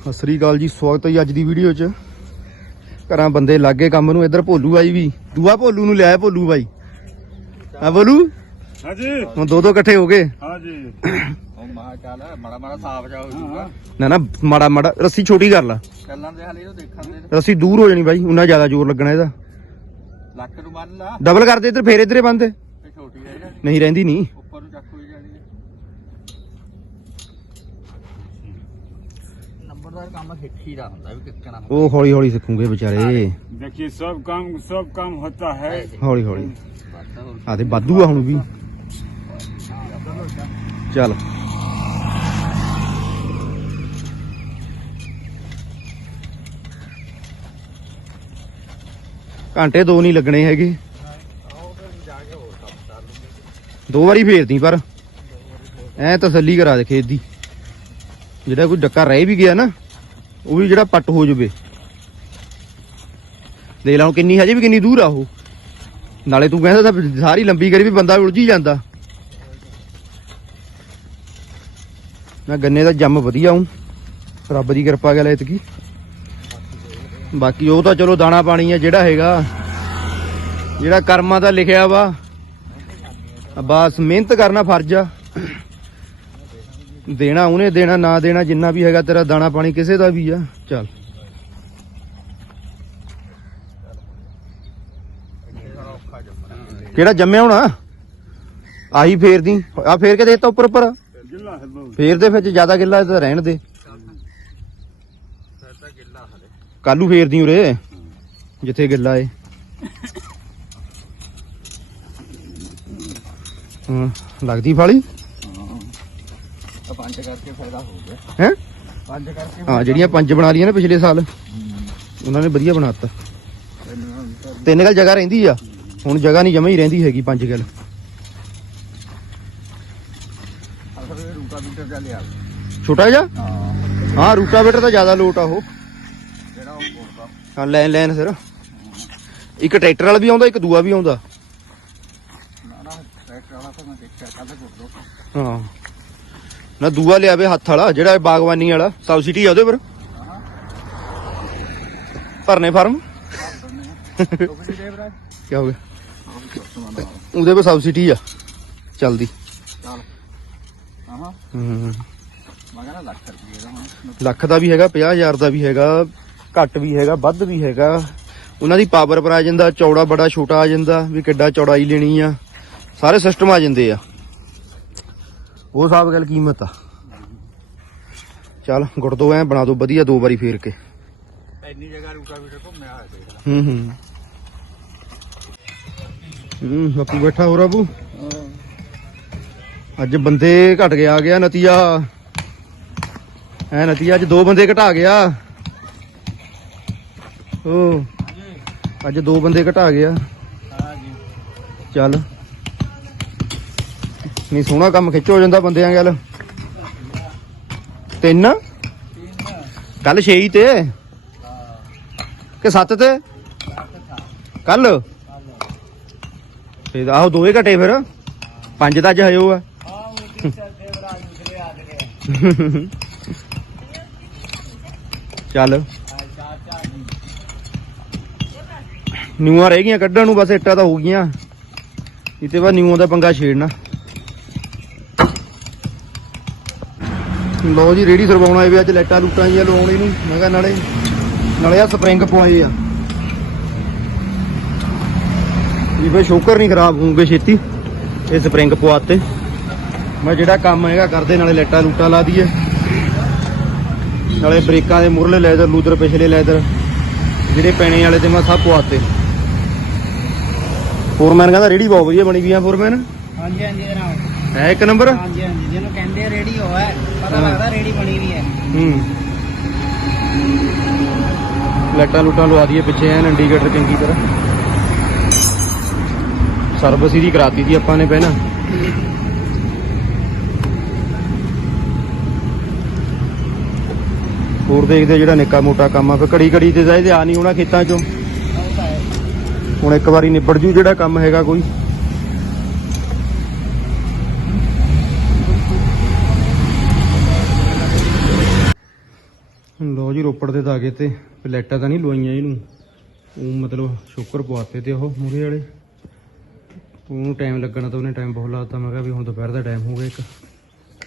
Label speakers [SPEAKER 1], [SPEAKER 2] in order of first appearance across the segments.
[SPEAKER 1] ਸਤਿ ਸ੍ਰੀ ਅਕਾਲ ਜੀ ਸਵਾਗਤ ਹੈ ਅੱਜ ਦੀ ਵੀਡੀਓ 'ਚ। ਘਰਾਂ ਬੰਦੇ ਲੱਗੇ ਕੰਮ ਨੂੰ ਇੱਧਰ ਭੋਲੂ ਆਈ ਵੀ। ਦੂਆ ਭੋਲੂ ਨੂੰ ਲਿਆਇਆ ਭੋਲੂ ਬਾਈ। ਆ ਬੋਲੂ
[SPEAKER 2] ਹਾਂਜੀ।
[SPEAKER 1] ਹੁਣ ਦੋ ਦੋ ਇਕੱਠੇ ਹੋ ਗਏ।
[SPEAKER 2] ਹਾਂਜੀ।
[SPEAKER 3] ਉਹ ਮਾ ਚੱਲ ਮਾੜਾ ਮਾੜਾ
[SPEAKER 1] ਰੱਸੀ ਛੋਟੀ ਕਰ ਲਾ। ਰੱਸੀ ਦੂਰ ਹੋ ਜਾਣੀ ਬਾਈ ਉਹਨਾਂ ਜ਼ਿਆਦਾ ਜ਼ੋਰ ਲੱਗਣਾ ਇਹਦਾ। ਡਬਲ ਕਰਦੇ ਇੱਧਰ ਫੇਰ ਇੱਧਰੇ ਬੰਦੇ ਨਹੀਂ ਰਹਿੰਦੀ ਨਹੀਂ।
[SPEAKER 3] ਕੰਮ ਖਿੱਚੀ ਦਾ ਹੁੰਦਾ ਵੀ ਕਿੱਕਣਾ
[SPEAKER 1] ਉਹ ਹੌਲੀ ਹੌਲੀ ਸਿੱਖੂਗੇ ਵਿਚਾਰੇ
[SPEAKER 2] देखिए सब काम सब काम होता है
[SPEAKER 1] ਹੌਲੀ ਹੌਲੀ ਆ ਤੇ ਵਾਧੂ ਆ ਹੁਣ ਵੀ ਚੱਲ ਘੰਟੇ ਦੋ ਨਹੀਂ ਲੱਗਣੇ ਹੈਗੇ ਦੋ ਵਾਰੀ ਫੇਰਦੀ ਪਰ ਐ ਤਸੱਲੀ ਕਰਾ ਦੇ ਖੇਤ ਦੀ ਜਿਹੜਾ ਕੋਈ ਡੱਕਾ ਰਹਿ ਵੀ ਗਿਆ ਨਾ ਉਹ ਵੀ ਜਿਹੜਾ ਪੱਟ ਹੋ ਜਾਵੇ। ਦੇਖ ਲਾ ਹੁਣ ਕਿੰਨੀ, ਹਜੇ ਵੀ ਕਿੰਨੀ ਦੂਰ ਆ ਉਹ। ਨਾਲੇ ਤੂੰ ਕਹਿੰਦਾ ਤਾਂ ਸਾਰੀ ਲੰਬੀ ਕਰੀ ਵੀ ਬੰਦਾ ਉਲਝੀ ਜਾਂਦਾ। ਨਾ ਗੰਨੇ ਦਾ ਜੰਮ ਵਧੀਆ ਹੂੰ। ਰੱਬ ਦੀ ਕਿਰਪਾ ਗੱਲ ਇਤਕੀ। ਬਾਕੀ ਉਹ ਤਾਂ ਚਲੋ ਦਾਣਾ ਪਾਣੀ ਆ ਜਿਹੜਾ ਹੈਗਾ। ਜਿਹੜਾ ਕਰਮਾਂ ਦਾ ਲਿਖਿਆ ਵਾ। ਬਸ ਮਿਹਨਤ ਕਰਨਾ ਫਰਜ਼ ਆ। ਦੇਣਾ, ਉਹਨੇ ਦੇਣਾ, ਨਾ ਦੇਣਾ, ਜਿੰਨਾ ਵੀ ਹੈਗਾ ਤੇਰਾ ਦਾਣਾ ਪਾਣੀ ਕਿਸੇ ਦਾ ਵੀ ਆ। ਚੱਲ। ਕਿਹੜਾ ਜੰਮਿਆ ਹੋਣਾ? ਆਹੀ ਫੇਰ ਦੀ। ਆ ਫੇਰ ਕੇ ਦੇ ਤਾ ਉੱਪਰ
[SPEAKER 2] ਉੱਪਰ?
[SPEAKER 1] ਫੇਰ ਦੇ ਵਿੱਚ ਜ਼ਿਆਦਾ ਗਿੱਲਾ ਤਾਂ ਰਹਿਣ ਦੇ। ਕਾਲੂ ਫੇਰ ਦੀ ਉਰੇ, ਜਿੱਥੇ ਗਿੱਲਾ ਏ। ਲੱਗਦੀ ਫਾਲੀ?
[SPEAKER 3] ਤਾਂ ਪੰਜ ਕਰਕੇ ਫਾਇਦਾ ਹੋ ਗਿਆ।
[SPEAKER 1] ਹੈ?
[SPEAKER 3] ਪੰਜ ਕਰਕੇ
[SPEAKER 1] ਹਾਂ ਜਿਹੜੀਆਂ ਪੰਜ ਬਣਾ ਲਈਆਂ ਨਾ ਪਿਛਲੇ ਸਾਲ ਉਹਨਾਂ ਨੇ ਵਧੀਆ ਬਣਾਤਾ। ਤਿੰਨ ਗਲ ਜਗ੍ਹਾ ਰਹਿੰਦੀ ਆ। ਹੁਣ ਜਗ੍ਹਾ ਨਹੀਂ ਜਮਾ ਹੀ ਰਹਿੰਦੀ ਹੈਗੀ ਪੰਜ ਗਲ।
[SPEAKER 3] ਅਸਲ ਵਿੱਚ ਰੂਟਾ ਬੀਟਰ ਦਾ ਲਿਆ।
[SPEAKER 1] ਛੋਟਾ ਜਿਹਾ?
[SPEAKER 3] ਹਾਂ।
[SPEAKER 1] ਰੂਟਾਵੇਟਰ ਤਾਂ ਜ਼ਿਆਦਾ ਲੋਟ ਆ ਉਹ। ਹਾਂ ਲੈਨ ਲੈਨ ਸਿਰ। ਇੱਕ ਟਰੈਕਟਰ ਵਾਲਾ ਵੀ ਆਉਂਦਾ ਇੱਕ ਦੂਆ ਵੀ ਆਉਂਦਾ।
[SPEAKER 3] ਨਾ ਨਾ ਟਰੈਕਟਰ ਵਾਲਾ ਤਾਂ ਮੈਂ ਦੇਖਿਆ ਕੱਲ ਕੋੜਦਾ
[SPEAKER 1] ਹਾਂ। ਨਾ ਦੂਆ ਲਿਆਵੇ ਹੱਥ ਵਾਲਾ, ਜਿਹੜਾ ਬਾਗਵਾਨੀ ਬਾਗਬਾਨੀ ਵਾਲਾ ਸਬਸਿਡੀ ਆ ਉਹਦੇ ਪਰ। ਭਰਨੇ ਫਾਰਮ। ਕੀ ਹੋ ਗਿਆ? ਉਹਦੇ ਪਰ ਸਬਸਿਡੀ ਆ, ਚੱਲਦੀ।
[SPEAKER 3] ਹੂੰ। ਲੱਖ ਦਾ
[SPEAKER 1] ਲੱਖ ਦਾ ਵੀ ਹੈਗਾ 50000 ਦਾ ਵੀ ਹੈਗਾ, ਘੱਟ ਵੀ ਹੈਗਾ, ਵੱਧ ਵੀ ਹੈਗਾ। ਉਹਨਾਂ ਦੀ ਪਾਵਰ ਪਰ ਆ ਜਾਂਦਾ, ਚੌੜਾ ਬੜਾ ਛੋਟਾ ਆ ਜਾਂਦਾ, ਵੀ ਕਿੱਡਾ ਚੌੜਾਈ ਲੈਣੀ ਆ। ਸਾਰੇ ਸਿਸਟਮ ਆ ਜਾਂਦੇ ਆ। ਉਹ ਹਿਸਾਬ ਗੱਲ ਕੀਮਤ ਆ। ਚੱਲ ਗੁੜ ਦੋ ਐ ਬਣਾ ਦੋ ਵਧੀਆ ਦੋ ਵਾਰੀ ਫੇਰ ਕੇ।
[SPEAKER 3] ਇੰਨੀ ਜਗ੍ਹਾ ਰੂਟਾ ਬੀਟਰ ਘੁੰਮਿਆ ਹੋਇਆ ਦੇਖ ਲੈ।
[SPEAKER 1] ਹੂੰ ਹੂੰ। ਹੂੰ ਬਾਪੂ ਬੈਠਾ ਹੋ। ਰਾਬੂ ਅੱਜ ਬੰਦੇ ਘਟ ਗਿਆ ਆ ਗਿਆ ਨਤੀਆ ਐ ਨਤੀਆ ਅੱਜ ਦੋ ਬੰਦੇ ਘਟਾ ਗਿਆ। ਓ ਅੱਜ ਦੋ ਬੰਦੇ ਘਟਾ ਗਿਆ।
[SPEAKER 3] ਹਾਂ ਜੀ
[SPEAKER 1] ਚੱਲ। ਨਹੀਂ ਸੋਹਣਾ ਕੰਮ ਖਿੱਚ ਹੋ ਜਾਂਦਾ ਬੰਦਿਆਂ ਗੱਲ। ਤਿੰਨ? ਕੱਲ 6 ਤੇ। ਕਿ 7 ਤੇ? ਕੱਲ? ਫੇਰ ਆਹੋ ਦੋਏ ਘਟੇ ਫਿਰ। ਪੰਜ ਤਾਂ ਅੱਜ ਹਯੋ ਆ। ਚੱਲ। ਨਿਊਆਂ ਰਹਿ ਗਈਆਂ, ਕੱਢਣ ਨੂੰ ਬਸ ਇੱਟਾਂ ਤਾਂ ਹੋ ਗਈਆਂ। ਇਤੇ ਬਾ ਨਿਊਆਂ ਦਾ ਪੰਗਾ ਛੇੜਨਾ। ਲੋ ਜੀ ਰੇੜੀ ਸਰਵਾਉਣਾ ਇਹ ਵੀ, ਅੱਜ ਲੈਟਾਂ ਲੂਟਾਂ ਜੀਆਂ ਲਵਾਉਣੇ ਨੂੰ ਮੈਂ ਕਿਹਾ ਨਾਲੇ ਨਾਲੇ ਆ ਸਪਰਿੰਗ ਪਵਾਏ ਆ। ਵੀ ਸ਼ੋਕਰ ਨਹੀਂ ਖਰਾਬ ਹੋਣਗੇ ਛੇਤੀ, ਇਹ ਸਪਰਿੰਗ ਪਵਾਤੇ। ਮੈਂ ਜਿਹੜਾ ਕੰਮ ਹੈਗਾ ਕਰਦੇ, ਨਾਲੇ ਲੈਟਾਂ ਲੂਟਾਂ ਲਾ ਦਈਏ। ਨਾਲੇ ਬ੍ਰੇਕਾਂ ਦੇ ਮੁਰਲੇ ਲੈਦਰ, ਲੂਦਰ, ਪਿਛਲੇ ਲੈਦਰ, ਜਿਹੜੇ ਪੈਣੇ ਵਾਲੇ ਤੇ ਮੈਂ ਸਭ ਪਵਾਤੇ। ਫੋਰਮੈਨ ਕਹਿੰਦਾ ਰੇੜੀ ਬਹੁਤ ਵਧੀਆ ਬਣੀ ਵੀ ਆ, ਫੋਰਮੈਨ।
[SPEAKER 3] ਹਾਂਜੀ ਹਾਂਜੀ ਜਨਾਬ
[SPEAKER 1] ਹੈ ਇੱਕ ਨੰਬਰ?
[SPEAKER 3] ਹਾਂਜੀ ਹਾਂਜੀ ਜਿਹਨੂੰ ਕਹਿੰਦੇ ਆ ਰੇੜੀ ਹੋਇਆ ਪਤਾ ਲੱਗਦਾ ਰੇੜੀ ਬਣੀ ਵੀ ਹੈ।
[SPEAKER 1] ਹੂੰ। ਲਾਈਟਾਂ ਲੂਟਾਂ ਲਵਾ ਦਈਏ ਪਿੱਛੇ ਐਨ ਇੰਡੀਕੇਟਰ ਚੰਗੀ ਤਰ੍ਹਾਂ। ਸਰਵਿਸ ਇਹਦੀ ਕਰਾਤੀ ਦੀ ਆਪਾਂ ਨੇ ਪਹਿਲਾਂ। ਹੋਰ ਦੇਖਦੇ ਜਿਹੜਾ ਨਿੱਕਾ ਮੋਟਾ ਕੰਮ ਆ ਫੇ ਘੜੀ ਘੜੀ ਤੇ ਜਾਇਦੇ ਆ ਨਹੀਂ ਹੋਣਾ ਖੇਤਾਂ ਚੋਂ। ਹੁਣ ਇੱਕ ਵਾਰੀ ਨਿਬੜ ਜੂ ਜਿਹੜਾ ਕੰਮ ਹੈਗਾ ਕੋਈ। ਲੋ ਜੀ ਰੋਪੜ ਦੇ ਦਾਗੇ ਤੇ ਪਲੇਟਾਂ ਤਾਂ ਨਹੀਂ ਲਵਾਈਆਂ ਇਹਨੂੰ। ਉਹ ਮਤਲਬ ਸ਼ੁਕਰ ਪਵਾਤੇ ਤੇ ਉਹ ਮੂਰੇ ਵਾਲੇ। ਉਹਨੂੰ ਟਾਈਮ ਲੱਗਣਾ ਤਾਂ ਉਹਨੇ ਟਾਈਮ ਬਹੁਤ ਲਾਤਾ। ਮੈਂ ਕਿਹਾ ਵੀ ਹੁਣ ਦੁਪਹਿਰ ਦਾ ਟਾਈਮ ਹੋ ਗਿਆ ਇੱਕ।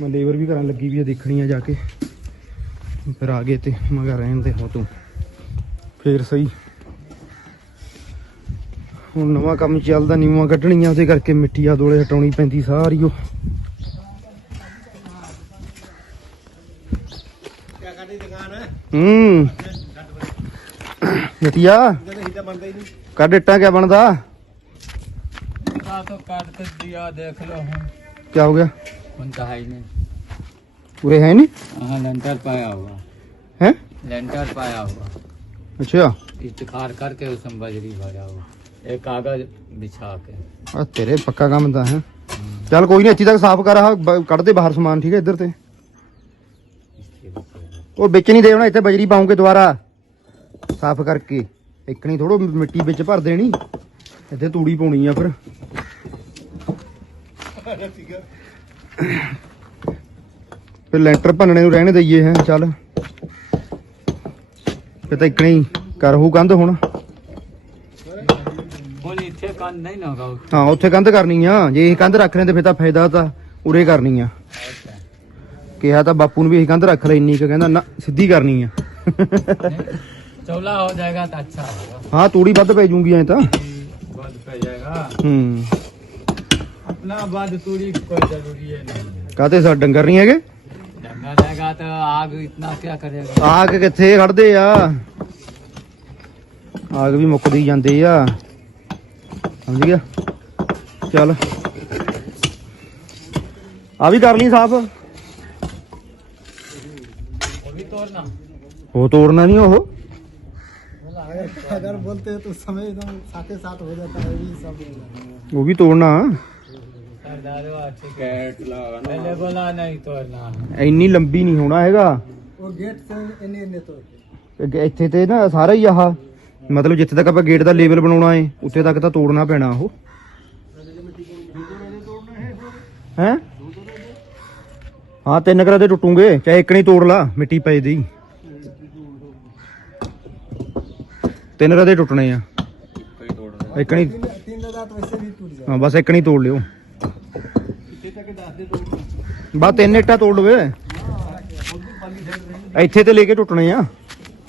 [SPEAKER 1] ਮੈਂ ਲੇਬਰ ਵੀ ਕਰਨ ਲੱਗੀ ਵੀ ਆ ਦੇਖਣੀ ਆ ਜਾ ਕੇ। ਫਿਰ ਆ ਗਏ ਤੇ ਮੈਂ ਕਿਹਾ ਰਹਿਣ ਦੇ ਹੋ ਤੂੰ। ਫੇਰ ਸਹੀ। ਹੁਣ ਨਵਾਂ ਕੰਮ ਚੱਲਦਾ, ਨੀਵਾਂ ਕੱਢਣੀਆਂ ਉਹਦੇ ਕਰਕੇ ਮਿੱਟੀ ਆ, ਦੋਲੇ ਹਟਾਉਣੀ ਪੈਂਦੀ ਸਾਰੀ ਉਹ। ਹੂੰ ਮਿੱਟੀਆ ਕੱਢ ਇੱਟਾਂ ਕਿਆ ਬਣਦਾ
[SPEAKER 3] का तो काट कर दिया देख लो हम
[SPEAKER 1] ਕਿਆ ਹੋ ਗਿਆ
[SPEAKER 3] उनका है ही नहीं
[SPEAKER 1] ਉਰੇ ਹੈ ਨਹੀਂ
[SPEAKER 3] हाँ लेंटर पाया हुआ
[SPEAKER 1] ਹੈ
[SPEAKER 3] लेंटर पाया हुआ
[SPEAKER 1] ਅੱਛਾ
[SPEAKER 3] इस्तिखार करके उसमें बजरी भरा हुआ एक कागज बिछा के
[SPEAKER 1] ਆ ਤੇਰੇ ਪੱਕਾ ਕੰਮ ਤਾਂ ਹੈ ਚੱਲ ਕੋਈ ਨਹੀਂ ਇੱਥੇ ਤੱਕ ਸਾਫ਼ ਕਰ ਆ ਬ- ਕੱਢ ਦੇ ਬਾਹਰ ਸਮਾਨ ਠੀਕ ਹੈ ਇੱਧਰ ਤੇ
[SPEAKER 3] इसके ऊपर।
[SPEAKER 1] ਉਹ ਵਿੱਚ ਨਹੀਂ ਦੇ ਇੱਥੇ ਬਜਰੀ ਪਾਉਂਗੇ ਦੁਬਾਰਾ। ਸਾਫ਼ ਕਰਕੇ। ਇੱਕਣੀ ਥੋੜੋ ਮਿੱਟੀ ਵਿੱਚ ਭਰ ਦੇਣੀ। ਇੱਥੇ ਤੂੜੀ ਪਾਉਣੀ ਆ ਫਿਰ। ਫਿਰ ਲੈਂਟਰ ਭੰਨਣੇ ਨੂੰ ਰਹਿਣੇ ਦਈਏ ਹੈ ਚੱਲ। ਫਿਰ ਤਾਂ ਇੱਕਣੀ ਕਰ ਹੋਊ ਕੰਧ ਹੁਣ।
[SPEAKER 3] ਹੁਣ ਇੱਥੇ ਕੰਨ ਨਹੀਂ
[SPEAKER 1] ਹਾਂ ਉੱਥੇ ਕੰਧ ਕਰਨੀ ਆ। ਜੇ ਇਹ ਕੰਧ ਰੱਖ ਤੇ ਫੇਰ ਤਾਂ ਫਾਇਦਾ ਤਾਂ ਉਰੇ ਕਰਨੀ ਆ। ਕਿਹਾ ਤਾਂ ਬਾਪੂ ਨੂੰ ਵੀ ਇਹ ਕੰਧ ਰੱਖ ਲੈ ਇੰਨੀ ਕੁ ਕਹਿੰਦਾ ਨਾ ਸਿੱਧੀ ਕਰਨੀ ਆ।
[SPEAKER 3] ਚੌਲਾ ਹੋ ਜਾਏਗਾ ਤਾਂ ਅੱਛਾ ਹੋਗਾ
[SPEAKER 1] ਹਾਂ ਤੂੜੀ ਵੱਧ ਪੈ ਜੂਗੀ ਐ ਤਾਂ।
[SPEAKER 3] ਵੱਧ ਪੈ ਜਾਏਗਾ।
[SPEAKER 1] ਹੂੰ।
[SPEAKER 3] ਆਪਣਾ ਵੱਧ ਤੂੜੀ ਕੋਈ ਜ਼ਰੂਰੀ ਹੈ ਨਹੀਂ
[SPEAKER 1] ਕਾਤੇ ਸਾ ਡੰਗਰ ਨਹੀਂ ਹੈਗੇ?
[SPEAKER 3] ਡੰਗਰ ਹੈਗਾ ਤਾਂ ਆਗ ਇਤਨਾ ਕੀ ਕਰੇਗਾ।
[SPEAKER 1] ਆਗ ਕਿੱਥੇ ਖੜਦੇ ਆ? ਆਗ ਵੀ ਮੁੱਕਦੀ ਜਾਂਦੇ ਆ। ਸਮਝ ਗਿਆ? ਚੱਲ। ਆ ਵੀ ਕਰ ਲਈ ਸਾਫ਼।
[SPEAKER 3] वो भी तोड़ना
[SPEAKER 1] ਉਹ ਤੋੜਨਾ ਨਹੀਂ ਉਹ
[SPEAKER 4] अगर बोलते हैं तो समय एकदम साथे साथ हो जाता है ये सब
[SPEAKER 1] ਉਹ ਵੀ ਤੋੜਨਾ
[SPEAKER 3] सरदारो अच्छे पहले बोला नहीं तोड़ना
[SPEAKER 1] ਇੰਨੀ ਲੰਬੀ ਨਹੀਂ ਹੋਣਾ ਹੈਗਾ
[SPEAKER 4] वो गेट से इन्हें इन्हें तो
[SPEAKER 1] ਅੱਗੇ ਇੱਥੇ ਤੇ ਨਾ ਸਾਰਾ ਹੀ ਆਹ ਮਤਲਬ ਜਿੱਥੇ ਤੱਕ ਆਪਾਂ ਗੇਟ ਦਾ ਲੇਵਲ ਬਣਾਉਣਾ ਏ ਉੱਥੇ ਤੱਕ ਤਾਂ ਤੋੜਨਾ ਪੈਣਾ ਉਹ ਹੈ ਹਾਂ, ਤਿੰਨ ਕਰਾ ਦੇ ਟੁੱਟੂਗੇ, ਚਾਹੇ ਇੱਕ ਨਹੀਂ ਤੋੜ ਲਾ, ਮਿੱਟੀ ਪਈ ਦੀ। ਤਿੰਨ ਕਰਾ ਤੇ ਟੁੱਟਣੇ ਆ। ਇੱਕ ਨਹੀਂ ਹਾਂ, ਬਸ ਇੱਕ ਨਹੀਂ ਤੋੜ ਲਿਓ। ਬਾ ਤਿੰਨ ਇੱਟਾਂ ਤੋੜ ਲਵੇ। ਇੱਥੇ ਤੇ ਲੈ ਕੇ ਟੁੱਟਣੇ ਆ।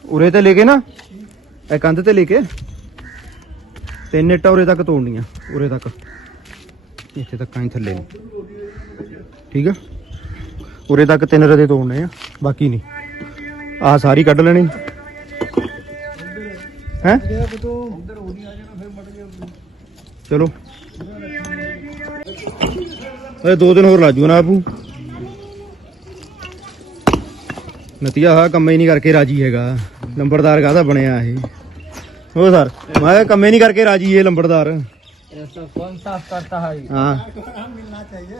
[SPEAKER 1] ਉਰੇ ਤੇ ਲੈ ਕੇ ਨਾ, ਇਹ ਕੰਧ ਤੇ ਲੈ ਕੇ। ਤਿੰਨ ਇੱਟਾਂ ਉਰੇ ਤੱਕ ਤੋੜਨੀਆਂ, ਉਰੇ ਤੱਕ। ਇੱਥੇ ਤੱਕ ਆਂ ਥੱਲੇ ਠੀਕ ਆ? ਉਰੇ ਤੱਕ ਤਿੰਨ ਰਦੇ ਤੋੜਨੇ ਆ, ਬਾਕੀ ਨਹੀਂ। ਆ ਸਾਰੀ ਕੱਢ ਲੈਣੀ। ਹੈ? ਚਲੋ। ਅਰੇ ਦੋ ਦਿਨ ਹੋਰ ਲਾਜੂ ਨਾ ਆਪੂ। ਨਤੀਆ ਹਾ ਕੰਮ ਨਹੀਂ ਕਰਕੇ ਰਾਜੀ ਹੈਗਾ। ਲੰਬੜਦਾਰ ਕਾਹਦਾ ਬਣਿਆ ਇਹ? ਉਹ ਸਰ, ਮੈਂ ਕੰਮੇ ਹੀ ਨਹੀਂ ਕਰਕੇ ਰਾਜੀ ਇਹ ਲੰਬੜਦਾਰ।
[SPEAKER 3] ये सब कौन साफ करता है
[SPEAKER 1] ਹਾਂ
[SPEAKER 4] आराम मिलना चाहिए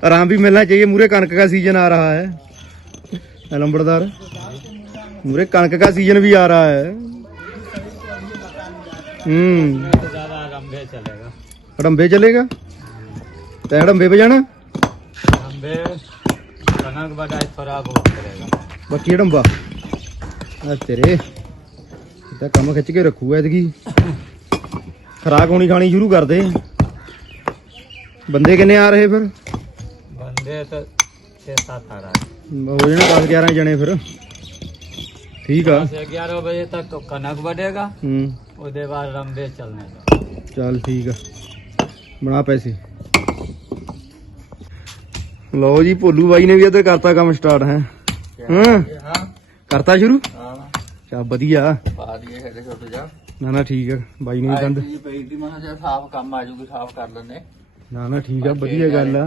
[SPEAKER 1] आराम भी मिलना चाहिए मूरे कणक का सीजन आ रहा है है लंबड़दार मूरे कणक का सीजन भी आ रहा है हम्म
[SPEAKER 3] तो ज्यादा लंबे चलेगा
[SPEAKER 1] हडम्बे चलेगा तै हडम्बे पे जाना
[SPEAKER 3] लंबे कनक बढ़ाई थोड़ा बहुत करेगा
[SPEAKER 1] ਬਾਕੀ ਹਡੰਬਾ ਆ ਤੇਰੇ ਇਹ ਤਾਂ ਕੰਮ ਖਿੱਚ ਕੇ ਰੱਖੂਗਾ ਐਤਕੀ ਖਰਾਕ ਹੋਣੀ ਖਾਣੀ ਸ਼ੁਰੂ ਕਰ ਦੇ। ਬੰਦੇ ਕਿੰਨੇ ਆ ਰਹੇ ਫਿਰ?
[SPEAKER 3] ਬੰਦੇ ਤਾਂ 6-7 ਆ ਰਹੇ।
[SPEAKER 1] ਹੋ ਜਾਣੇ 10-11 ਜਣੇ ਫਿਰ। ਠੀਕ ਆ।
[SPEAKER 3] 11 ਵਜੇ ਤੱਕ ਕਣਕ ਵਧੇਗਾ
[SPEAKER 1] ਹੂੰ।
[SPEAKER 3] ਉਹਦੇ ਬਾਅਦ ਰੰਬੇ ਚੱਲਣੇ
[SPEAKER 1] ਚੱਲ ਠੀਕ ਆ। ਬਣਾ ਪੈਸੇ। ਲਓ ਜੀ ਭੋਲੂ ਬਾਈ ਨੇ ਵੀ ਇੱਧਰ ਕਰਤਾ ਕੰਮ ਸਟਾਰਟ ਹੈ। ਹਾਂ। ਕਰਤਾ ਸ਼ੁਰੂ?
[SPEAKER 3] ਹਾਂ।
[SPEAKER 1] ਚਾ ਵਧੀਆ।
[SPEAKER 3] ਪਾ ਦਈਏ ਹਰੇ ਛੋਟੇ ਜਾ।
[SPEAKER 1] ਨਾ ਨਾ ਠੀਕ ਆ। ਬਾਈ ਨੇ ਵੀ ਕੰਧ
[SPEAKER 3] ਜੀ ਪਈ ਦੀ ਮਹਾ ਜੇ ਸਾਫ਼ ਕੰਮ ਆ ਜੂਗੀ ਸਾਫ਼ ਕਰ ਲੈਣੇ
[SPEAKER 1] ਨਾ ਨਾ ਠੀਕ ਆ ਵਧੀਆ ਗੱਲ ਆ।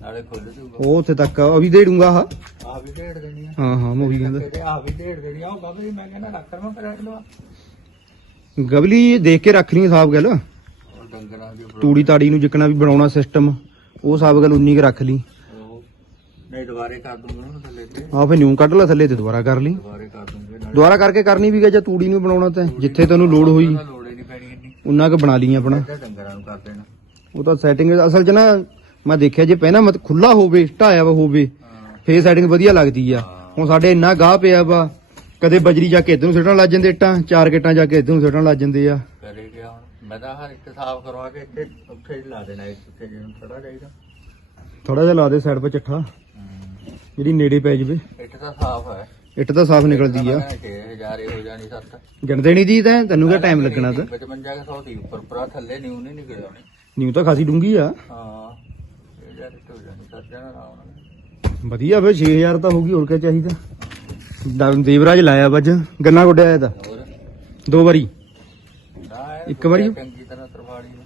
[SPEAKER 3] ਨਾਲੇ ਖੁੱਲ ਜੂਗਾ
[SPEAKER 1] ਉਹ ਉੱਥੇ ਤੱਕ ਆ ਵੀ ਦੇ ਦੂੰਗਾ ਆਹ।
[SPEAKER 3] ਆ ਵੀ ਢੇੜ ਦੇਣੀ ਆ।
[SPEAKER 1] ਹਾਂ ਹਾਂ ਮੈਂ ਉਹੀ ਕਹਿੰਦਾ।
[SPEAKER 3] ਤੇ ਆ ਵੀ ਢੇੜ ਦੇਣੀ ਆ ਉਹ ਬਾਬੇ ਮੈਂ ਕਹਿੰਦਾ ਡਾਕਟਰ ਮੈਂ ਕਰ ਲਵਾ
[SPEAKER 1] ਗਵਲੀ ਦੇਖ ਕੇ ਰੱਖ ਲਈ ਸਾਫ਼ ਗੱਲ।
[SPEAKER 3] ਉਹ ਡੰਗਰਾਂ ਦੀ
[SPEAKER 1] ਤੂੜੀ ਤਾੜੀ ਨੂੰ ਜਿੱਕਣਾ ਵੀ ਬਣਾਉਣਾ ਸਿਸਟਮ ਉਹ ਸਾਫ਼ ਗੱਲ ਉਨੀ ਕੁ ਰੱਖ ਲਈ।
[SPEAKER 3] ਉਹ ਨਹੀਂ ਦੁਬਾਰੇ ਕਰ ਦੂੰਗਾ ਨਾ ਥੱਲੇ ਤੇ।
[SPEAKER 1] ਆ ਫੇ ਨਿਊ ਕੱਢ ਲੈ ਥੱਲੇ ਤੇ ਦੁਬਾਰਾ ਕਰ ਲਈ।
[SPEAKER 3] ਦੁਬਾਰੇ ਕਰ ਦੂੰਗੇ।
[SPEAKER 1] ਦੁਬਾਰਾ ਕਰਕੇ ਕਰਨੀ ਵੀ ਗਾ ਜਾਂ ਤੂੜੀ ਨੂੰ ਬਣਾਉਣਾ ਤਾਂ ਜਿੱਥੇ ਤੈਨੂੰ ਲੋੜ ਹੋਈ।
[SPEAKER 3] ਤਾਂ ਲੋੜ ਹੀ ਨਹੀਂ ਪੈਣੀ ਇੰਨੀ।
[SPEAKER 1] ਉਨਾ ਕੁ ਬਣਾ ਲਈ ਆਪਣਾ।
[SPEAKER 3] ਤੇ ਡੰਗਰਾਂ ਨੂੰ ਕਰ ਦੇਣਾ।
[SPEAKER 1] ਉਹ ਤਾਂ ਸੈਟਿੰਗ ਅਸਲ 'ਚ ਨਾ ਮੈਂ ਦੇਖਿਆ ਜੇ ਪਹਿਲਾਂ ਮਤ ਖੁੱਲਾ ਹੋਵੇ ਢਾਇਆ ਵਾ ਹੋਵੇ
[SPEAKER 3] ਹਾਂ।
[SPEAKER 1] ਫੇਰ ਸੈਟਿੰਗ ਵਧੀਆ ਲੱਗਦੀ ਆ।
[SPEAKER 3] ਹਾਂ।
[SPEAKER 1] ਹੁਣ ਸਾਡੇ ਇੰਨਾ ਗਾਹ ਪਿਆ ਵਾ ਕਦੇ ਬਜਰੀ ਜਾ ਕੇ ਇੱਧਰ ਨੂੰ ਸਿੱਟਣ ਲੱਗ ਜਾਂਦੇ ਇੱਟਾਂ ਚਾਰ ਗਿੱਟਾਂ ਜਾ ਕੇ ਇੱਧਰ ਨੂੰ ਸਿੱਟਣ ਲੱਗ ਜਾਂਦੇ ਆ।
[SPEAKER 3] ਕਰੇ ਗਿਆ ਹੁਣ। ਮੈਂ ਤਾਂ ਹਰ ਇੱਕ ਸਾਫ਼ ਕਰਵਾ ਕੇ ਇੱਥੇ ਉੱਥੇ ਹੀ ਲਾ ਦੇਣਾ ਇੱਥੇ ਜਿਹਨੂੰ ਥੋੜਾ ਚਾਹੀਦਾ।
[SPEAKER 1] ਥੋੜਾ ਜਿਹਾ ਲਾ ਦੇ ਸਾਈਡ 'ਤੇ ਚੱਠਾ। ਜਿਹੜੀ ਨੇੜੇ ਪੈ ਜਵੇ।
[SPEAKER 3] ਇੱਥੇ ਤਾਂ ਸਾਫ਼ ਹੈ।
[SPEAKER 1] ਇੱਟ ਤਾਂ ਸਾਫ਼ ਨਿਕਲਦੀ ਆ।
[SPEAKER 3] 6000 ਹੀ ਹੋ ਜਾਣੀ ਸੱਤ।
[SPEAKER 1] ਗਿਣਦੇ ਨਹੀਂ ਦੀ ਤਾਂ ਤੈਨੂੰ ਕਿਆ ਟਾਈਮ ਲੱਗਣਾ ਤਾਂ?
[SPEAKER 3] 55 ਕੇ 100 ਦੀ ਉੱਪਰ ਪਰਾ ਥੱਲੇ ਨਹੀਂ ਉਹਨੇ ਨਹੀਂ ਗਿਰਾਉਣੀ
[SPEAKER 1] ਨਿਊ ਤਾਂ ਖਾਸੀ ਡੂੰਗੀ ਆ।
[SPEAKER 3] ਹਾਂ 6000 ਹੋ ਜਾਣੀ ਸੱਤ ਜਣਾ ਆਰਾਮ ਨਾਲ।
[SPEAKER 1] ਵਧੀਆ ਫੇ 6000 ਤਾਂ ਹੋਊਗੀ ਹੋਰ ਕਿਆ ਚਾਹੀਦਾ? ਦੇਵਰਾਜ ਲਾਇਆ ਵੱਜ ਗੰਨਾ ਗੁੱਡਿਆ ਆਇਆ ਤਾਂ
[SPEAKER 3] ਹੋਰ?
[SPEAKER 1] ਦੋ ਵਾਰੀ। ਇੱਕ ਵਾਰੀ?
[SPEAKER 3] ਚੰਗੀ ਤਰ੍ਹਾਂ ਤਰਵਾੜੀ ਨੂੰ।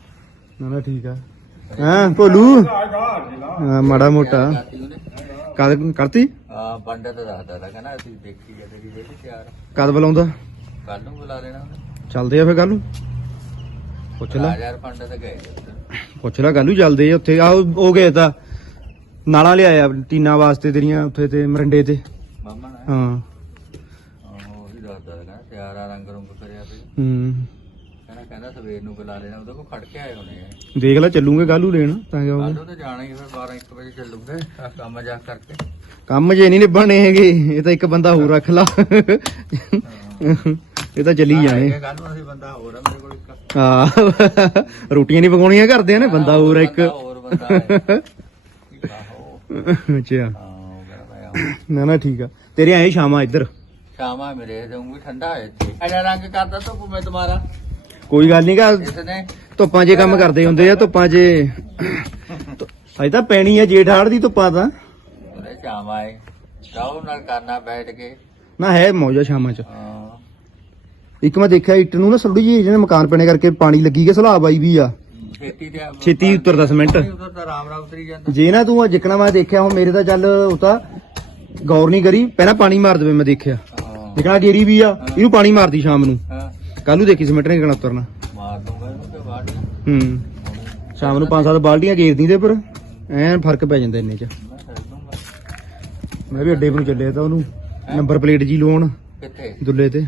[SPEAKER 1] ਨਾ ਨਾ ਠੀਕ ਆ। ਹਾਂ ਭੋਲੂ? ਹਾਂ ਮਾੜਾ ਮੋਟਾ।
[SPEAKER 3] ਕਰਤੀ?
[SPEAKER 1] ਕਦ ਕਰਤੀ
[SPEAKER 3] ਹਾਂ ਪੰਡਤ ਦੱਸਦਾ ਤਾਂ ਕਹਿੰਦਾ ਅਸੀਂ ਦੇਖੀ ਆ ਤੇਰੀ ਜਿਹੜੀ ਤਿਆਰ।
[SPEAKER 1] ਕਦ ਬੁਲਾਉਂਦਾ?
[SPEAKER 3] ਕੱਲ ਨੂੰ ਬੁਲਾ ਲੈਣਾ ਉਹਨੇ।
[SPEAKER 1] ਚੱਲਦੇ ਆ ਫੇ ਕੱਲ ਨੂੰ? ਪੁੱਛ ਲੈ।
[SPEAKER 3] 1000 ਪੰਡਤ ਗਏ।
[SPEAKER 1] ਪੁੱਛ ਲੈ ਕੱਲ ਨੂੰ ਚੱਲਦੇ ਆ ਉੱਥੇ। ਆ ਉਹ ਗਏ ਤਾਂ। ਨਾਲਾਂ ਲਿਆਇਆ ਟੀਨਾ ਵਾਸਤੇ ਤੇਰੀਆਂ ਉੱਥੇ ਤੇ ਮਰੰਡੇ ਤੇ।
[SPEAKER 3] ਮਾਮਾ ਨਾ।
[SPEAKER 1] ਹਾਂ।
[SPEAKER 3] ਉਹ ਵੀ ਦੱਸਦਾ ਤਾਂ ਕਹਿੰਦਾ ਤਿਆਰ ਆ ਰੰਗ ਰੁੰਗ ਕਰਿਆ ਤੇ
[SPEAKER 1] ਹੂੰ।
[SPEAKER 3] ਕਹਿੰਦਾ ਕਹਿੰਦਾ ਸਵੇਰ ਨੂੰ ਬੁਲਾ ਲੈਣਾ ਉਹਦੇ ਕੋਲ ਖੜ ਕੇ ਆਏ ਹੋਣੇ ਆ।
[SPEAKER 1] ਦੇਖ ਲੈ ਚੱਲੂਗੇ ਕੱਲ ਨੂੰ ਲੈਣ ਤਾਂ ਕਿਆ
[SPEAKER 3] ਕੱਲ
[SPEAKER 1] ਹੋਊਗਾ
[SPEAKER 3] ਨੂੰ ਤਾਂ ਜਾਣਾ ਹੀ ਫਿਰ 12 1 ਵਜੇ ਚੱਲੂਗੇ ਆਹ ਕੰਮ ਜਾ ਕਰਕੇ।
[SPEAKER 1] ਕੰਮ ਜੇ ਨਹੀਂ ਨਿਭਣੇ ਹੈਗੇ ਇਹ ਤਾਂ ਇੱਕ ਬੰਦਾ ਹੋਰ ਰੱਖ ਲਾ। ਇਹ ਤਾਂ ਚੱਲੀ ਜਾਣੇ।
[SPEAKER 3] ਕੱਲ ਨੂੰ ਅਸੀਂ ਬੰਦਾ ਹੋਰ ਆ ਮੇਰੇ ਕੋਲ ਇੱਕ।
[SPEAKER 1] ਹਾਂ। ਰੋਟੀਆਂ ਨਹੀਂ ਪਕਾਉਣੀਆਂ ਨੇ ਬੰਦਾ ਹੋਰ ਆ ਇੱਕ।
[SPEAKER 3] ਬੰਦਾ ਹੋਰ ਬੰਦਾ ਹੈ
[SPEAKER 1] ਅੱਛਾ
[SPEAKER 3] ਆਊਂ।
[SPEAKER 1] ਨਾ ਨਾ ਠੀਕ ਆ। ਤੇਰੇ ਆਏ ਸ਼ਾਮਾਂ ਇੱਧਰ।
[SPEAKER 3] ਸ਼ਾਮਾ ਮੇਰੇ ਜਾਊਂਗੀ ਠੰਡਾ ਹੈ ਇੱਥੇ। ਐਡਾ ਰੰਗ ਕਰਦਾ ਧੁੱਪ ਮੈਂ ਤੁਹਾਡਾ
[SPEAKER 1] ਕੋਈ ਗੱਲ ਨਹੀਂ ਗਾ। ਧੁੱਪਾਂ 'ਚ ਕੰਮ ਕਰਦੇ ਹੁੰਦੇ ਆ ਧੁੱਪਾਂ 'ਚ ਅਜੇ ਤਾਂ ਪੈਣੀ ਆ ਜੇਠ ਹਾੜ ਦੀ ਧੁੱਪਾਂ ਤਾਂ।
[SPEAKER 3] ਸ਼ਾਮ ਆਏ ਚਾਹੋ ਨਾਲ ਕਰਨਾ ਬੈਠ ਕੇ।
[SPEAKER 1] ਨਾ ਹੈ ਮੌਜਾ ਸ਼ਾਮਾਂ 'ਚ।
[SPEAKER 3] ਹਾਂ।
[SPEAKER 1] ਇੱਕ ਮੈਂ ਦੇਖਿਆ ਇੱਟ ਨੂੰ ਨਾ ਸਲੂੜੀ ਜੀ ਜਿਹਨੇ ਮਕਾਨ ਪੈਣੇ ਕਰਕੇ ਪਾਣੀ ਲੱਗੀ ਗਿਆ ਸਲਾਬ ਆਈ ਵੀ ਆ।
[SPEAKER 3] ਛੇਤੀ ਤੇ ਤਾਂ ਉਤਰੀ ਜਾਂਦਾ।
[SPEAKER 1] ਜੇ ਨਾ ਤੂੰ ਜਿਕਣਾ ਮੈਂ ਦੇਖਿਆ ਹੁਣ ਮੇਰੇ ਤਾਂ ਚੱਲ ਉਹ ਤਾਂ ਗੌਰ ਨਹੀਂ ਕਰੀ ਪਹਿਲਾਂ ਪਾਣੀ ਮਾਰ ਦੇਵੇ ਮੈਂ ਦੇਖਿਆ। ਜਿਕਣਾ ਗੇਰੀ ਵੀ ਆ ਇਹਨੂੰ ਪਾਣੀ ਮਾਰਦੀ ਸ਼ਾਮ ਨੂੰ। ਕੱਲ ਨੂੰ ਦੇਖੀ ਸੀਮੈਂਟ ਨੇ ਕਿਕਣਾ ਉਤਰਨਾ।
[SPEAKER 3] ਮਾਰ ਦੂੰਗਾ ਇਹਨੂੰ ਤੇ ਬਾੜ
[SPEAKER 1] ਹੂੰ। ਸ਼ਾਮ ਨੂੰ ਪੰਜ ਸੱਤ ਬਾਲਟੀਆਂ ਗੇਰਦੀ ਦੇ ਪਰ ਐਨ ਫ਼ਰਕ ਪੈ ਜਾਂਦਾ ਇੰਨੇ ਚ। ਮੈਂ ਵੀ ਅੱਡੇ ਪਰ ਨੂੰ ਚੱਲਿਆ ਤਾਂ ਉਹਨੂੰ। ਨੰਬਰ ਪਲੇਟ ਜੀ ਲਾਉਣ।
[SPEAKER 3] ਕਿੱਥੇ?
[SPEAKER 1] ਦੁੱਲੇ ਤੇ।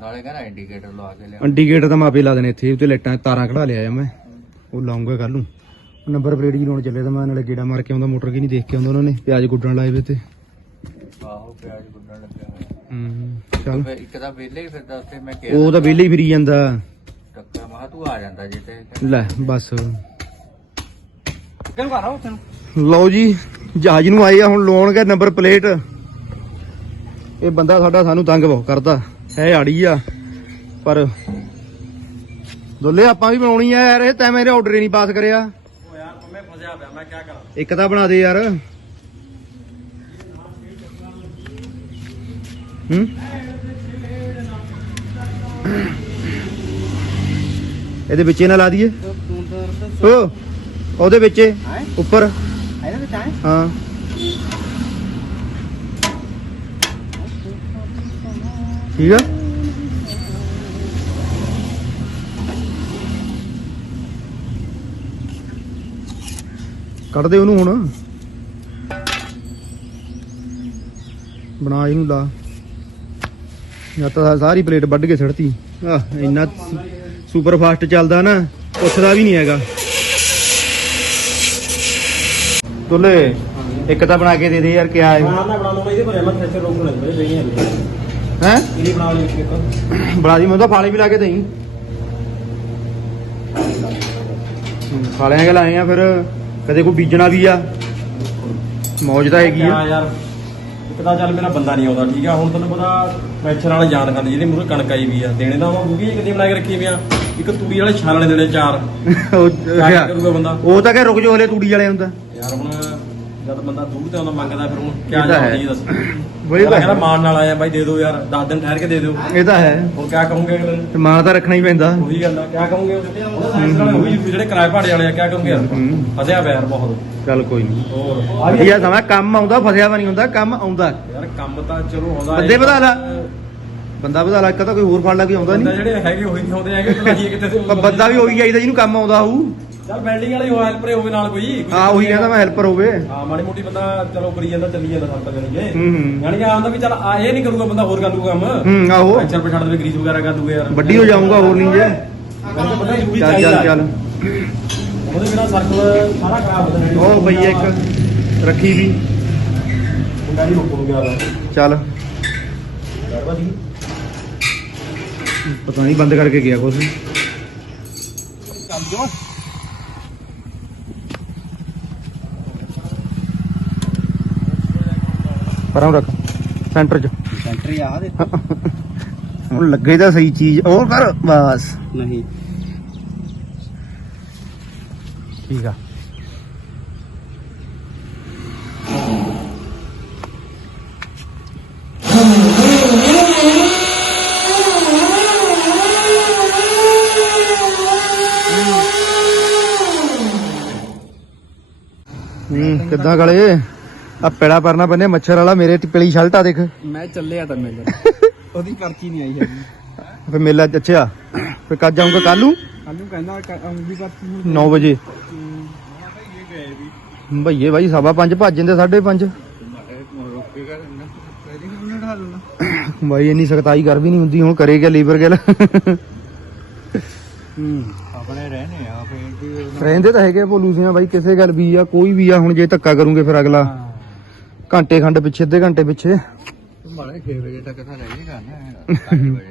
[SPEAKER 3] ਨਾਲੇ ਕਹਿੰਦਾ ਇੰਡੀਕੇਟਰ ਲਵਾ ਕੇ ਲਿਆ।
[SPEAKER 1] ਇੰਡੀਕੇਟਰ ਤਾਂ ਮਾਪੇ ਲਾ ਦੇਣੇ ਇੱਥੇ ਉੱਤੇ ਲਾਈਟਾਂ ਤਾਰਾਂ ਕਢਾ ਲਿਆ ਆ ਮੈਂ। ਉਹ ਲਾਉਂਗਾ ਕੱਲ ਨੂੰ। ਨੰਬਰ ਪਲੇਟ ਜੀ ਲਾਉਣ ਚੱਲੇ ਤਾਂ ਮੈਂ ਨਾਲੇ ਗੇੜਾ ਮਾਰ ਕੇ ਆਉਂਦਾ ਮੋਟਰ ਕੀ ਨਹੀਂ ਦੇਖ ਕੇ ਆਉਂਦਾ ਉਹਨਾਂ ਨੇ। ਪਿਆਜ਼ ਗੁੱਡਣ ਲਾਏ ਵੇ ਤੇ।
[SPEAKER 3] ਆਹੋ ਪਿਆਜ ਗੁੰਨਣ ਲੱਗਿਆ ਹੋਇਆ
[SPEAKER 1] ਹੂੰ ਚੱਲ।
[SPEAKER 3] ਫਿਰ ਇੱਕ ਤਾਂ ਵਿਹਲੇ ਹੀ ਫਿਰਦਾ ਉੱਥੇ ਮੈਂ ਕਿਹਾ
[SPEAKER 1] ਉਹ ਤਾਂ ਵਿਹਲੇ ਹੀ ਫਿਰੀ ਜਾਂਦਾ।
[SPEAKER 3] ਟੱਕਰ ਮਾ ਤੂੰ ਆ ਜਾਂਦਾ ਜੇ ਤੇ
[SPEAKER 1] ਲੈ ਬਸ।
[SPEAKER 3] ਕਿਹਨੂੰ ਆਓ ਤੈਨੂੰ
[SPEAKER 1] ਲਓ ਜੀ। ਜਹਾਜ਼ ਨੂੰ ਆਏ ਆ ਹੁਣ ਲਾਉਣਗੇ ਨੰਬਰ ਪਲੇਟ। ਇਹ ਬੰਦਾ ਸਾਡਾ ਸਾਨੂੰ ਤੰਗ ਬਹੁਤ ਕਰਦਾ। ਹੈ ਆੜੀ ਆ ਪਰ ਦੁੱਲੇ ਆਪਾਂ ਵੀ ਬਣਾਉਣੀ ਆ ਯਾਰ ਇਹ ਤੈਂ ਮੇਰੇ ਆਰਡਰ ਹੀ ਨਹੀਂ ਪਾਸ ਕਰਿਆ।
[SPEAKER 3] ਓ ਯਾਰ ਮੈਂ ਫਸਿਆ ਪਿਆ ਮੈਂ ਕੀ ਕਰਾਂ
[SPEAKER 1] ਇੱਕ ਤਾਂ ਬਣਾ ਦੇ ਯਾਰ। ਹੂੰ? ਇਹਦੇ ਵਿੱਚ ਇਹ ਨਾ ਲਾ ਦਈਏ। ਓ ਉਹਦੇ ਵਿੱਚ ਇਹ, ਉੱਪਰ ਹਾਂ ਠੀਕ ਆ ਕੱਢ ਦੇ ਉਹਨੂੰ ਹੁਣ ਬਣਾ ਇਹਨੂੰ ਲਾ ਜਾਂ ਤਾਂ ਸਾਰੀ ਪਲੇਟ ਵੱਢ ਕੇ ਛੱਡਤੀ ਆਹ ਇੰਨਾ ਸੁਪਰ ਫਾਸਟ ਚੱਲਦਾ ਨਾ ਪੁੱਛਦਾ ਵੀ ਨਹੀਂ ਹੈਗਾ। ਤੁਲੇ ਇੱਕ ਤਾਂ ਬਣਾ ਕੇ ਦੇ ਦੇ ਯਾਰ ਕਿਆ ਹੈ?
[SPEAKER 4] ਨਾ ਬਣਾ ਲਓ ਇਹਦੇ ਪਰ ਮੈਂ ਥ੍ਰੈਸ਼ਰ ਰੋਕ ਲੈਂਦਾ ਨਹੀਂ ਹੈ
[SPEAKER 1] ਹੈ?
[SPEAKER 4] ਇਹਦੀ ਬਣਾ ਲਈ ਇੱਕ
[SPEAKER 1] ਬਣਾ ਦੀ ਮੈਂ ਤਾਂ ਫਾਲੇ ਵੀ ਲਾ ਕੇ ਦੇਈ। ਫਾਲਿਆਂ ਕੇ ਲਾਏ ਆ ਫਿਰ ਕਦੇ ਕੋਈ ਬੀਜਣਾ ਵੀ ਆ। ਮੌਜ ਤਾਂ ਹੈਗੀ ਆ।
[SPEAKER 5] ਯਾਰ ਇੱਕ ਤਾਂ ਚੱਲ ਮੇਰਾ ਬੰਦਾ ਨਹੀਂ ਆਉਂਦਾ ਠੀਕ ਆ ਹੁਣ ਤੁਹਾਨੂੰ ਪਤਾ ਪ੍ਰੈਸ਼ਰ ਵਾਲੇ ਯਾਦ ਕਰਦੇ ਕਣਕ ਆਈ ਵੀ ਆ ਦੇਣੇ ਤਾਂ ਉਹ ਬੂਗੀ ਕਿਤੇ ਬਣਾ ਕੇ ਰੱਖੀ ਵੀ ਆ। ਇੱਕ ਤੂੜੀ ਵਾਲੇ ਛਾਲ ਵਾਲੇ ਦੇਣੇ ਚਾਰ।
[SPEAKER 1] ਉਹ
[SPEAKER 5] ਕਿਆ? ਕਰੂਗਾ ਬੰਦਾ।
[SPEAKER 1] ਉਹ ਤਾਂ ਕਿ ਰੁਕ ਜੋ ਹਲੇ ਤੂੜੀ ਵਾਲੇ ਹੁੰਦਾ।
[SPEAKER 5] ਯਾਰ ਹੁਣ ਜਦ ਬੰਦਾ ਦੂਰ ਤੇ ਆਉਂਦਾ ਮੰਗਦਾ ਫਿਰ ਹੁਣ ਕਿਆ
[SPEAKER 1] ਇਹ ਤਾਂ ਹੈ।
[SPEAKER 5] ਜਾਂਦੀ ਦੱਸ।
[SPEAKER 1] ਬਈ
[SPEAKER 5] ਯਾਰ ਕਹਿੰਦਾ ਮਾਨ ਨਾਲ ਆਇਆ ਬਾਈ ਦੇ ਦਿਓ ਯਾਰ 10 ਦਿਨ ਠਹਿਰ ਕੇ ਦੇ ਦਿਓ।
[SPEAKER 1] ਇਹ ਤਾਂ ਹੈ।
[SPEAKER 5] ਹੋਰ ਕਿਆ ਕਹੋਗੇ ਅਗਲੇ ਨੂੰ
[SPEAKER 1] ਤੇ ਮਾਨ ਤਾਂ ਰੱਖਣਾ ਹੀ ਪੈਂਦਾ।
[SPEAKER 5] ਉਹੀ ਗੱਲ ਆ ਕਿਆ ਕਹੋਗੇ ਪ੍ਰੈਸ਼ਰ ਵਾਲੇ ਉਹੀ ਜਿਹੜੇ ਕਿਰਾਏ ਭਾੜੇ ਵਾਲੇ ਆ ਕਿਆ ਕਹੋਗੇ ਯਾਰ?
[SPEAKER 1] ਹੂੰ।
[SPEAKER 5] ਫਸਿਆ ਪਿਆ ਯਾਰ ਬਹੁਤ।
[SPEAKER 1] ਚੱਲ ਕੋਈ ਨਹੀਂ
[SPEAKER 5] ਹੋਰ।
[SPEAKER 1] ਵਧੀਆ ਸਮਾਂ ਕੰਮ ਆਉਂਦਾ ਫਸਿਆ ਵਾ ਨਹੀਂ ਹੁੰਦਾ ਕੰਮ ਆਉਂਦਾ।
[SPEAKER 5] ਯਾਰ ਕੰਮ ਤਾਂ ਚਲੋ ਆਉਂਦਾ
[SPEAKER 1] ਬੰਦੇ
[SPEAKER 5] ਹੈ।
[SPEAKER 1] ਵਧਾ ਲਾ। ਬੰਦਾ ਵਧਾ ਲਾ ਇੱਕ ਤਾਂ ਕੋਈ ਹੋਰ ਫੜ ਲਾ ਕੋਈ ਆਉਂਦਾ
[SPEAKER 5] ਬੰਦਾ
[SPEAKER 1] ਨਹੀਂ
[SPEAKER 5] ਜਿਹੜੇ ਹੈਗੇ ਉਹੀ ਨਹੀਂ ਆਉਂਦੇ ਹੈਗੇ ਤਾਂ ਲਾਈਏ ਕਿੱਥੇ ਤੇ
[SPEAKER 1] ਪਰ ਬੰਦਾ ਵੀ ਉਹੀ ਆਈਦਾ ਜਿਹਨੂੰ ਕੰਮ ਆਉਂਦਾ ਹੋਊ।
[SPEAKER 5] ਯਾਰ ਬਿਲਡਿੰਗ ਵਾਲੇ ਹੋ ਹੈਲਪਰੇ ਹੋਵੇ ਨਾਲ ਕੋਈ।
[SPEAKER 1] ਹਾਂ ਉਹੀ ਕਹਿੰਦਾ ਮੈਂ ਹੈਲਪਰ ਹੋਵੇ।
[SPEAKER 5] ਹਾਂ ਮਾੜੀ ਮੋਟੀ ਬੰਦਾ ਚਲੋ ਕਰੀ ਜਾਂਦਾ ਚੱਲੀ ਜਾਂਦਾ ਸਭ ਤੱਕ ਜਾਣੀਏ
[SPEAKER 1] ਹੂੰ ਹੂੰ।
[SPEAKER 5] ਯਾਨੀ ਕਿ ਆਉਂਦਾ ਵੀ ਚੱਲ ਆ ਇਹ ਨਹੀਂ ਕਰੂਗਾ ਬੰਦਾ ਹੋਰ ਕਰ ਲੂਗਾ ਕੰਮ।
[SPEAKER 1] ਹੂੰ ਆਹੋ।
[SPEAKER 5] ਐਚਰ ਪਛਾੜ ਦੇਵੇ ਗਰੀਸ ਵਗੈਰਾ ਕਰ ਦੂਗਾ ਯਾਰ।
[SPEAKER 1] ਵੱਡੀ ਹੋ ਜਾਊਗਾ ਹੋਰ ਨਹੀਂ ਜੇ। ਚੱਲ ਚੱਲ ਚੱਲ।
[SPEAKER 5] ਉਹਦੇ ਬਿਨਾ ਸਰਕਲ ਸਾਰਾ ਖਰਾਬ ਹੋ ਜਾਣਾ।
[SPEAKER 1] ਉਹ ਆ ਇੱਕ ਰੱਖੀ ਵੀ।
[SPEAKER 5] ਰੋਕਣ ਨੂੰ ਗਿਆ
[SPEAKER 1] ਚੱਲ।
[SPEAKER 5] ਦੀ
[SPEAKER 1] ਪਤਾ ਨਹੀਂ ਬੰਦ ਕਰਕੇ ਗਿਆ ਕੁਛ।
[SPEAKER 5] ਕੰਮ ਜੋ
[SPEAKER 1] ਪਰਾਂ ਰੱਖ ਸੈਂਟਰ 'ਚ।
[SPEAKER 3] ਸੈਂਟਰ ਆ ਦੇ
[SPEAKER 1] ਹੁਣ ਲੱਗੇ ਤਾਂ ਸਹੀ ਚੀਜ਼ ਹੋਰ ਕਰ ਬਸ।
[SPEAKER 3] ਨਹੀਂ।
[SPEAKER 1] ਠੀਕ ਆ। ਹੂੰ ਕਿੱਦਾਂ ਗਲੇ? ਆ ਪੇੜਾ ਪਰਨਾ ਬੰਨੇ ਮੱਛਰ ਵਾਲਾ ਮੇਰੇ ਤੇ ਪੀਲੀ ਸ਼ਰਟ ਆ ਦੇਖ।
[SPEAKER 3] ਮੈਂ ਚੱਲਿਆ ਤਾਂ ਮੇਲੇ। ਉਹਦੀ ਪਰਚੀ ਨਹੀਂ ਆਈ ਹੈਗੀ।
[SPEAKER 1] ਫੇ ਮੇਲਾ ਅੱਛਾ। ਫੇ ਕੱਜ ਜਾਊਂਗਾ ਕੱਲ ਨੂੰ?
[SPEAKER 3] ਕੱਲ ਨੂੰ ਕਹਿੰਦਾ ਆਉਂਦੀ ਪਰਚੀ ਹੁਣ
[SPEAKER 1] 9 ਵਜੇ। ਭਈਏ ਬਾਈ ਸਵਾ ਪੰਜ ਭੱਜ ਜਾਂਦੇ 5:30 ਬਾਈ ਇੰਨੀ ਸਖਤਾਈ ਕਰ ਵੀ ਨਹੀਂ ਹੁੰਦੀ ਹੁਣ ਕਰੇ ਗਿਆ ਲੀਵਰ ਗਿਲ
[SPEAKER 3] ਆਪਣੇ ਰਹਿਣੇ ਆ ਫੇਰ
[SPEAKER 1] ਰਹਿੰਦੇ ਤਾਂ ਹੈਗੇ ਭੋਲੂ ਸਿਆਂ ਬਾਈ ਕਿਸੇ ਗੱਲ ਵੀ ਆ ਕੋਈ ਵੀ ਆ ਹੁਣ ਜੇ ਧੱਕਾ ਕਰੂੰਗੇ ਫਿਰ ਅਗਲਾ। ਘੰਟੇ ਖੰਡ ਪਿੱਛੇ ਅੱਧੇ ਘੰਟੇ ਪਿੱਛੇ।
[SPEAKER 3] ਮਾੜੇ 6 ਵਜੇ ਤੱਕ ਤਾਂ ਰਹਿ ਜਾਏਗਾ ਨਾ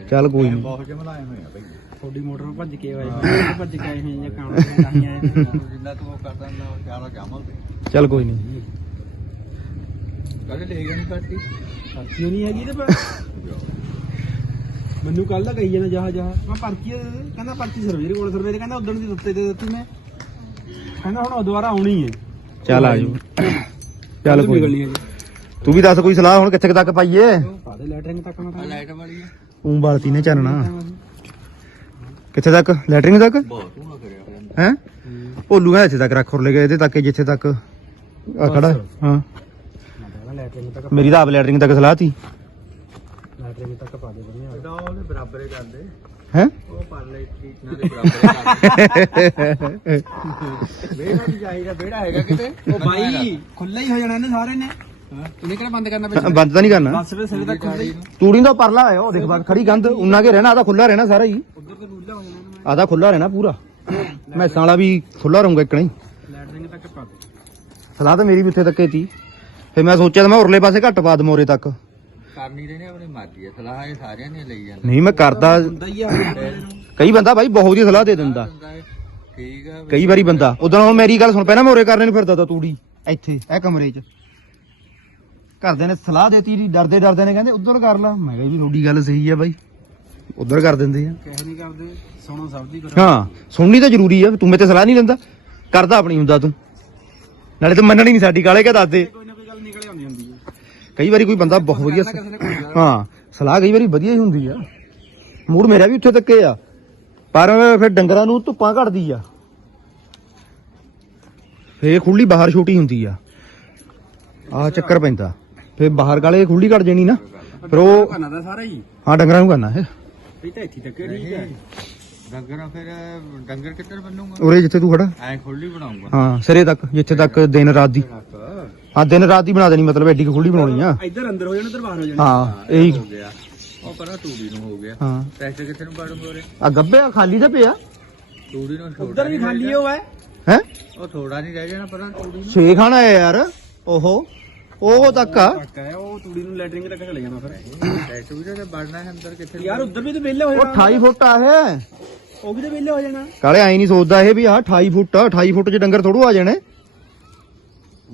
[SPEAKER 1] ਚੱਲ ਕੋਈ ਨਹੀਂ
[SPEAKER 3] ਬਹੁਤ ਜਮਲਾਏ ਹੋਏ ਆ ਬਈ।
[SPEAKER 4] ਥੋੜੀ ਮੋਟਰ ਭੱਜ ਕੇ ਆਏ ਭੱਜ ਕੇ ਆਏ ਹੋਏ ਕੰਮ
[SPEAKER 3] ਜਿੰਨਾ ਤੂੰ ਉਹ ਕਰਦਾ ਨਾ ਜ਼ਿਆਦਾ ਜਾਮਲ ਤੇ
[SPEAKER 1] ਚੱਲ ਕੋਈ ਨਹੀਂ
[SPEAKER 3] ਕਦੇ ਲੈ ਗਿਆ ਨਹੀਂ ਪਰਚੀ
[SPEAKER 4] ਪਰਚੀ ਨਹੀਂ ਹੈਗੀ ਤੇ ਪਰ ਮੈਨੂੰ ਕੱਲ ਕਹੀ ਜਾਣਾ ਜਹਾ ਜਹਾ। ਮੈਂ ਪਰਚੀ। ਕਹਿੰਦਾ ਪਰਚੀ ਸਰਵੇਰ ਕੋਲ ਸਰਵੇਰ ਕਹਿੰਦਾ ਉਦੋਂ ਦੀ ਦਿੱਤੇ ਦੇ ਦਿੱਤੀ ਮੈਂ। ਕਹਿੰਦਾ ਹੁਣ ਉਹ ਦੁਬਾਰਾ ਆਉਣੀ ਹੈ।
[SPEAKER 1] ਚੱਲ ਆ ਜਾਓ। ਚੱਲ ਕੋਈ ਨੀ।
[SPEAKER 4] ਨਿਕਲਣੀ ਹੈ
[SPEAKER 1] ਤੂੰ ਵੀ ਦੱਸ ਕੋਈ ਸਲਾਹ ਹੁਣ ਕਿੱਥੇ ਕੁ ਤੱਕ ਪਾਈਏ?
[SPEAKER 4] ਪਾਦੇ ਲੈਟਰਿੰਗ ਤੱਕ ਮੈਂ ਤਾਂ
[SPEAKER 3] ਲਾਈਟ ਵਾਲੀ ਆ।
[SPEAKER 1] ਉਂ ਬਾਲਤੀ ਨੇ ਚਾਨਣਾ। ਕਿੱਥੇ ਤੱਕ? ਲੈਟਰਿੰਗ ਤੱਕ?
[SPEAKER 3] ਬਹੁਤ ਧੂਣਾ ਕਰਿਆ ਹੋਇਆ
[SPEAKER 1] ਹੈ? ਭੋਲੂ ਹੈ ਇੱਥੇ ਤੱਕ ਰੱਖ ਹੋਰ ਲੈ ਗਏ ਇਹਦੇ ਤੱਕ ਜਿੱਥੇ ਤੱਕ ਆ ਖੜਾ। ਹੈ। ਹਾਂ
[SPEAKER 4] ਲੈਟਰਿੰਗ ਤੱਕ
[SPEAKER 1] ਮੇਰੀ ਤਾਂ ਆਪ ਲੈਟਰਿੰਗ ਤੱਕ ਸਲਾਹ ਤੀ।
[SPEAKER 4] ਲੈਟਰਿੰਗ ਤੱਕ ਪਾ ਦੇ ਬੰਨੇ
[SPEAKER 3] ਤਾਂ ਉਹਦੇ ਬਰਾਬਰ ਹੀ ਕਰਦੇ।
[SPEAKER 1] ਹੈ?
[SPEAKER 3] ਉਹ ਪਰ ਟੀਚਰਾਂ ਦੇ ਬਰਾਬਰ ਹੀ ਕਰਦੇ ਬੇੜਾ ਵੀ ਚਾਹੀਦਾ ਬੇੜਾ ਹੈਗਾ ਕਿਤੇ।
[SPEAKER 4] ਉਹ ਬਾਈ। ਖੁੱਲਾ ਹੀ ਹੋ ਜਾਣਾ ਇਹਨੇ ਸਾਰੇ ਨੇ। ਇਹਨੇ ਕਿਹੜਾ ਬੰਦ ਕਰਨਾ ਵਿੱਚ
[SPEAKER 1] ਬੰਦ ਤਾਂ ਨਹੀਂ ਕਰਨਾ।
[SPEAKER 4] ਬਸ ਵੇ ਸਿਰੇ ਤੱਕ ਖੁੱਲਾ ਹੀ।
[SPEAKER 1] ਤੂੜੀ ਦਾ ਪਰਲਾ ਆਇਆ ਉਹ ਦੇਖ ਬਾਕ ਖੜੀ ਗੰਦ ਉਨਾ ਕੇ ਰਹਿਣਾ ਆਦਾ ਖੁੱਲਾ ਰਹਿਣਾ ਸਾਰਾ ਹੀ।
[SPEAKER 4] ਉਧਰ ਤੇ ਰੂਲਾ ਹੋ ਜਾਣਾ
[SPEAKER 1] ਆਦਾ ਖੁੱਲਾ ਰਹਿਣਾ ਪੂਰਾ। ਮੈਸਾਂ ਵਾਲਾ ਵੀ ਖੁੱਲਾ ਰਹੂੰਗਾ ਇੱਕ ਨਹੀਂ।
[SPEAKER 4] ਲੈਟਰਿੰਗ ਤੱਕ ਪਾ ਦੇ।
[SPEAKER 1] ਸਲਾਹ ਤਾਂ ਮੇਰੀ ਵੀ ਉੱਥੇ ਤੱਕੇ ਤੀ ਮੈਂ ਸੋਚਿਆ ਤਾਂ ਮੈਂ ਉਰਲੇ ਪਾਸੇ ਘੱਟ ਪਾ ਦਮ ਤੱਕ।
[SPEAKER 3] ਕਰਨੀ ਰਹਿਣੇ ਆਪਣੀ ਮਰਜ਼ੀ ਹੈ। ਸਲਾਹ ਇਹ ਸਾਰਿਆਂ ਨੇ ਲਈ ਜਾਂਦੇ।
[SPEAKER 1] ਨਹੀਂ ਮੈਂ ਕਰਦਾ
[SPEAKER 4] ਹੁੰਦਾ ਹੀ ਆ। ਬੰਦੇ ਨੂੰ
[SPEAKER 1] ਕਈ ਬੰਦਾ ਬਾਈ ਬਹੁਤ ਵਧੀਆ ਸਲਾਹ ਦੇ ਦਿੰਦਾ।
[SPEAKER 3] ਠੀਕ ਆ
[SPEAKER 1] ਕਈ ਵਾਰੀ ਬੰਦਾ ਉਦੋਂ ਹੁਣ ਮੇਰੀ ਗੱਲ ਸੁਣ ਪਹਿਲਾਂ ਮੈਂ ਉਰੇ ਕਰਨੇ ਨੂੰ ਫਿਰਦਾ ਤਾ ਤੂੜੀ ਇੱਥੇ ਇਹ ਕਮਰੇ 'ਚ। ਘਰਦੇ ਨੇ ਸਲਾਹ ਦੇਤੀ ਦੀ ਡਰਦੇ ਡਰਦੇ ਨੇ ਕਹਿੰਦੇ ਉਧਰ ਕਰ ਲਾ। ਮੈਂ ਕਿਹਾ ਤੁਹਾਡੀ ਗੱਲ ਸਹੀ ਆ ਬਾਈ ਉਧਰ ਕਰ ਦਿੰਦੇ ਆ।
[SPEAKER 4] ਕਹਿ ਨਹੀਂ ਕਰਦੇ ਸੁਣੋ ਸਭ ਦੀ ਕਰੋ
[SPEAKER 1] ਹਾਂ ਸੁਣਨੀ ਤਾਂ ਜ਼ਰੂਰੀ ਆ ਤੂੰ ਮੇਰੇ ਤੇ ਸਲਾਹ ਨਹੀਂ ਲੈਂਦਾ ਕਰਦਾ ਆਪਣੀ ਹੁੰਦਾ ਤੂੰ। ਨਾਲੇ ਤੂੰ ਮੰਨਣੀ ਨਹੀਂ ਸਾਡੀ ਕਾਲੇ ਕਾ ਦੱਸ ਦੇ
[SPEAKER 4] ਕੋਈ ਨਾ ਕੋਈ ਗੱਲ ਨਿਕਲ ਆਉਂਦੀ ਹੁੰਦੀ ਹੈ
[SPEAKER 1] ਕਈ ਵਾਰੀ ਕੋਈ ਬੰਦਾ ਬਹੁਤ ਵਧੀਆ ਹਾਂ ਸਲਾਹ ਕਈ ਵਾਰੀ ਵਧੀਆ ਹੀ ਹੁੰਦੀ ਆ। ਮੂਡ ਮੇਰਾ ਵੀ ਉੱਥੇ ਤੱਕੇ ਆ। ਪਰ ਫਿਰ ਡੰਗਰਾਂ ਨੂੰ ਧੁੱਪਾਂ ਘੜਦੀ ਆ। ਫੇਰ ਖੁੱਲੀ ਬਾਹਰ ਛੋਟੀ ਹੁੰਦੀ ਆ। ਆ ਚੱਕਰ ਪੈਂਦਾ। ਫੇਰ ਬਾਹਰ ਗਾਲੇ ਖੁੱਲੀ ਘੜ ਜਾਣੀ ਨਾ। ਫਿਰ ਉਹ
[SPEAKER 4] ਕਰਨਾ ਤਾਂ ਸਾਰਾ ਹੀ।
[SPEAKER 1] ਹਾਂ ਡੰਗਰਾਂ ਨੂੰ ਕਰਨਾ ਹੈ।
[SPEAKER 4] ਇਹ ਤਾਂ ਇੱਥੇ ਤੱਕ ਠੀਕ ਹੈ।
[SPEAKER 3] ਡੰਗਰ ਫਿਰ ਡੰਗਰ ਕਿੱਧਰ ਬੰਨੂਗਾ?
[SPEAKER 1] ਉਰੇ ਜਿੱਥੇ ਤੂੰ ਖੜਾ।
[SPEAKER 3] ਐ ਖੋਲੀ ਬਣਾਉਂਗਾ
[SPEAKER 1] ਹਾਂ ਸਿਰੇ ਤੱਕ ਜਿੱਥੇ ਤੱਕ ਦਿਨ ਰਾਤ ਦੀ। ਹਾਂ ਦਿਨ ਰਾਤ ਦੀ ਬਣਾ ਦੇਣੀ ਮਤਲਬ ਐਡੀ ਕੁ ਖੁੱਲੀ ਬਣਾਉਣੀ ਆ।
[SPEAKER 4] ਇੱਧਰ ਅੰਦਰ ਹੋ ਜਾਣਾ ਇੱਧਰ ਬਾਹਰ ਹੋ ਜਾਣਾ।
[SPEAKER 1] ਹਾਂ ਇਹੀ।
[SPEAKER 3] ਹੋ ਗਿਆ। ਉਹ ਪਰਾਂ ਤੂੜੀ ਨੂੰ ਹੋ ਗਿਆ।
[SPEAKER 1] ਹਾਂ।
[SPEAKER 3] ਟਰੈਕਟਰ ਕਿੱਥੇ ਨੂੰ ਵੜੂਗਾ ਉਰੇ?
[SPEAKER 1] ਆ ਗੱਬੇ ਆ ਖਾਲੀ ਤਾਂ ਪਿਆ?
[SPEAKER 3] ਤੂੜੀ ਨੂੰ ਛੋੜਾ
[SPEAKER 4] ਉੱਧਰ ਵੀ ਖਾਲੀ ਹੋ ਹੈ।
[SPEAKER 1] ਹੈ?
[SPEAKER 3] ਉਹ ਥੋੜਾ ਨਹੀਂ ਰਹਿ ਜਾਣਾ ਪਰਾਂ ਤੂੜੀ ਨੂੰ।
[SPEAKER 1] ਛੇ ਖਾਣਾ ਹੈ ਯਾਰ ਓਹੋ। ਉਹ ਤੱਕ ਆ।
[SPEAKER 4] ਹੈ ਉਹ ਤੂੜੀ ਨੂੰ ਲੈਟਰਿੰਗ ਤੱਕ ਚਲੇ ਜਾਣਾ ਫਿਰ।
[SPEAKER 3] ਟਰੈਕਟਰ ਵੀ ਤਾਂ ਵੜਨਾ ਹੈ ਅੰਦਰ ਕਿੱਥੇ?
[SPEAKER 4] ਯਾਰ ਉੱਧਰ ਵੀ ਤਾਂ ਵਿਹਲੇ ਹੋ
[SPEAKER 1] ਉਹ
[SPEAKER 4] ਜਾਣਾ।
[SPEAKER 1] 28 ਫੁੱਟ ਆ ਇਹ
[SPEAKER 4] ਉਹ ਵੀ ਤਾਂ ਵਿਹਲੇ ਹੋ ਜਾਣਾ।
[SPEAKER 1] ਕਾਲੇ ਐ ਨਹੀਂ ਸੋਚਦਾ ਇਹ ਵੀ ਆਹ 28 ਫੁੱਟ ਆ 28 ਫੁੱਟ ਚ ਡੰਗਰ ਥੋੜੂ ਆ ਜਾਣੇ।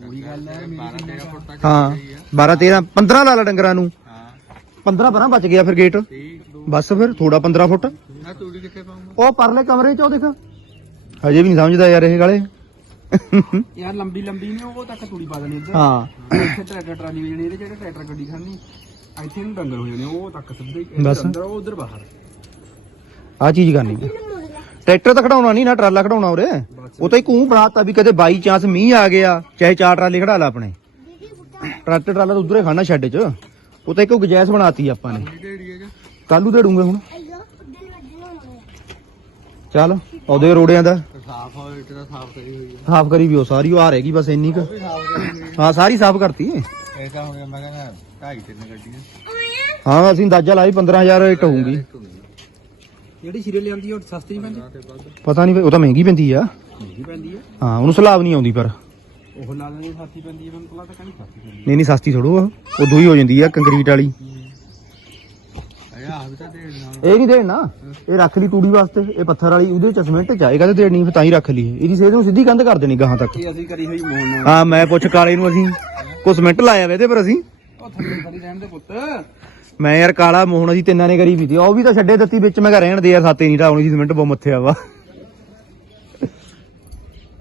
[SPEAKER 4] ਉਹੀ ਗੱਲ ਹੈ
[SPEAKER 3] 12 13 ਫੁੱਟ ਤੱਕ
[SPEAKER 1] ਹਾਂ 12 13 15 ਲਾ ਲਾ ਡੰਗਰਾਂ ਨੂੰ।
[SPEAKER 3] ਹਾਂ
[SPEAKER 1] 15 12 ਬਚ ਗਿਆ ਫਿਰ ਗੇਟ। ਬਸ ਫਿਰ ਥੋੜਾ 15 ਫੁੱਟ।
[SPEAKER 3] ਨਾ ਤੂੜੀ ਕਿੱਥੇ ਪਾਉਂਗਾ
[SPEAKER 1] ਉਹ ਪਰਲੇ ਕਮਰੇ ਚ ਉਹ ਦੇਖ। ਹਜੇ ਵੀ ਨਹੀਂ ਸਮਝਦਾ ਯਾਰ ਇਹ ਗਾਲੇ।
[SPEAKER 4] ਯਾਰ ਲੰਬੀ ਲੰਬੀ ਨੇ ਉਹ ਤੱਕ ਤੂੜੀ ਪਾ ਦੇਣੀ ਇੱਧਰ।
[SPEAKER 1] ਹਾਂ।
[SPEAKER 4] ਇੱਥੇ ਟਰੈਕਟਰ ਟਰਾਲੀ ਹੋ ਜਾਣੀ ਇਹਦੇ ਜਿਹੜੇ ਟਰੈਕਟਰ ਗੱਡੀ ਖੜਨੀ ਇੱਥੇ ਨੂੰ ਡੰਗਰ ਹੋ ਜਾਣੇ ਉਹ ਤੱਕ ਸਿੱਧੇ ਹੀ ਇੱਧਰ
[SPEAKER 1] ਬਸ।
[SPEAKER 4] ਅੰਦਰ ਉਹ ਉਧਰ ਬਾਹਰ।
[SPEAKER 1] ਆ ਚੀਜ਼ ਕਰਨੀ। ਆ। ਟਰੈਕਟਰ ਤਾਂ ਖੜਾਉਣਾ ਨਹੀਂ ਨਾ ਟਰਾਲਾ ਖੜਾਉਣਾ ਉਰੇ। ਉਹ ਤਾਂ ਇੱਕ ਊਂ ਬਣਾਤਾ ਵੀ ਕਦੇ ਬਾਈ ਚਾਂਸ ਮੀਂਹ ਆ ਗਿਆ ਚਾਹੇ ਚਾਰ ਟਰਾਲੇ ਖੜਾ ਲਾ ਆਪਣੇ। ਟਰੈਕਟਰ ਟਰਾਲਾ ਤਾਂ ਉਧਰੇ ਖੜਨਾ ਸ਼ੈੱਡ 'ਚ। ਉਹ ਤਾਂ ਇੱਕ ਗੁਜਾਇਸ਼ ਬਣਾਤੀ ਆਪਾਂ ਨੇ। ਕੱਲੂ ਦੇ ਡੂੰਗੇ ਹੁਣ। ਚੱਲ ਉਹਦੇ ਰੋੜਿਆਂ ਦਾ।
[SPEAKER 3] ਸਾਫ਼ ਹੋ ਇੱਟ ਦਾ ਸਾਫ਼ ਕਰੀ ਹੋਈ ਹੈ
[SPEAKER 1] ਸਾਫ਼ ਕਰੀ ਵੀ ਉਹ ਸਾਰੀ ਉਹ ਆ ਰਹੇਗੀ ਬਸ ਇੰਨੀ ਕੁ। ਹਾਂ ਸਾਰੀ ਸਾਫ਼ ਕਰਤੀ।
[SPEAKER 3] ਹੈ ਐਸਾ ਹੋ ਗਿਆ ਮੈਂ ਕਹਿੰਦਾ ਢਾਈ ਤਿੰਨ ਗੱਡੀਆਂ।
[SPEAKER 1] ਹਾਂ ਅਸੀਂ ਅੰਦਾਜ਼ਾ ਲਾਈ 15000 ਇੱਟ ਹੋਊਗੀ।
[SPEAKER 4] ਜਿਹੜੀ ਸਿਰੇ ਲਿਆਂਦੀ ਉਹ ਸਸਤੀ ਨਹੀਂ ਪੈਂਦੀ?
[SPEAKER 1] ਪਤਾ ਨਹੀਂ ਉਹ ਤਾਂ ਮਹਿੰਗੀ ਪੈਂਦੀ ਆ।
[SPEAKER 4] ਮਹਿੰਗੀ ਪੈਂਦੀ ਹੈ
[SPEAKER 1] ਹਾਂ ਉਹਨੂੰ ਸਲਾਬ ਨਹੀਂ ਆਉਂਦੀ ਪਰ।
[SPEAKER 4] ਉਹ ਲਾ ਲੈਣੀ ਸਾਥੀ ਪੈਂਦੀ ਹੈ ਮੈਨੂੰ ਪਤਾ ਤਾਂ ਕਹਿੰਦੀ ਸਾਥੀ ਪੈਂਦੀ
[SPEAKER 1] ਨਹੀਂ ਨਹੀਂ ਸਸਤੀ ਥੋੜੋ ਉਹ ਉਦੋਂ ਹੀ ਹੋ ਜਾਂਦੀ ਆ ਕੰਕਰੀਟ ਵਾਲੀ।
[SPEAKER 3] ਆਇਆ ਆ ਵੀ ਤਾਂ ਦੇਣ ਨਾਲ।
[SPEAKER 1] ਇਹ ਨਹੀਂ ਦੇਣਾ ਇਹ ਰੱਖ ਲਈ ਤੂੜੀ ਵਾਸਤੇ ਇਹ ਪੱਥਰ ਵਾਲੀ ਉਹਦੇ ਚ ਸਮਿੰਟ ਚ ਆ ਇਹ ਕਹਿੰਦੇ ਦੇਣੀ ਫਿਰ ਤਾਂ ਹੀ ਰੱਖ ਲਈ ਇਹਦੀ ਸੇਧ ਨੂੰ ਸਿੱਧੀ ਕੰਧ ਕਰ ਦੇਣੀ ਗਾਹਾਂ ਤੱਕ।
[SPEAKER 4] ਅਸੀਂ ਕਰੀ ਹੋਈ ਮੋਹਨ ਨਾਲ।
[SPEAKER 1] ਹਾਂ ਮੈਂ ਪੁੱਛ ਕਾਲੇ ਨੂੰ ਅਸੀਂ ਕੋ ਸਮਿੰਟ ਲਾਇਆ ਵੇ ਇਹਦੇ ਪਰ ਅਸੀਂ?
[SPEAKER 4] ਉਹ ਥੱਲੇ ਸਾਰੀ ਰਹਿਣ ਦੇ ਪੁੱਤ।
[SPEAKER 1] ਮੈਂ ਯਾਰ ਕਾਲਾ ਮੋਹਨ ਅਸੀਂ ਤਿੰਨਾਂ ਨੇ ਕਰੀ ਵੀ ਤੀ ਉਹ ਵੀ ਤਾਂ ਛੱਡੇ ਦਿੱਤੀ ਵਿੱਚ ਮੈਂ ਕਿਹਾ ਰਹਿਣ ਦੇ ਯਾਰ ਸਾਤੇ ਨਹੀਂ ਢਾਉਣੀ ਸੀ ਸਮਿੰਟ ਬਹੁਤ ਮੱਥਿਆ ਵਾ।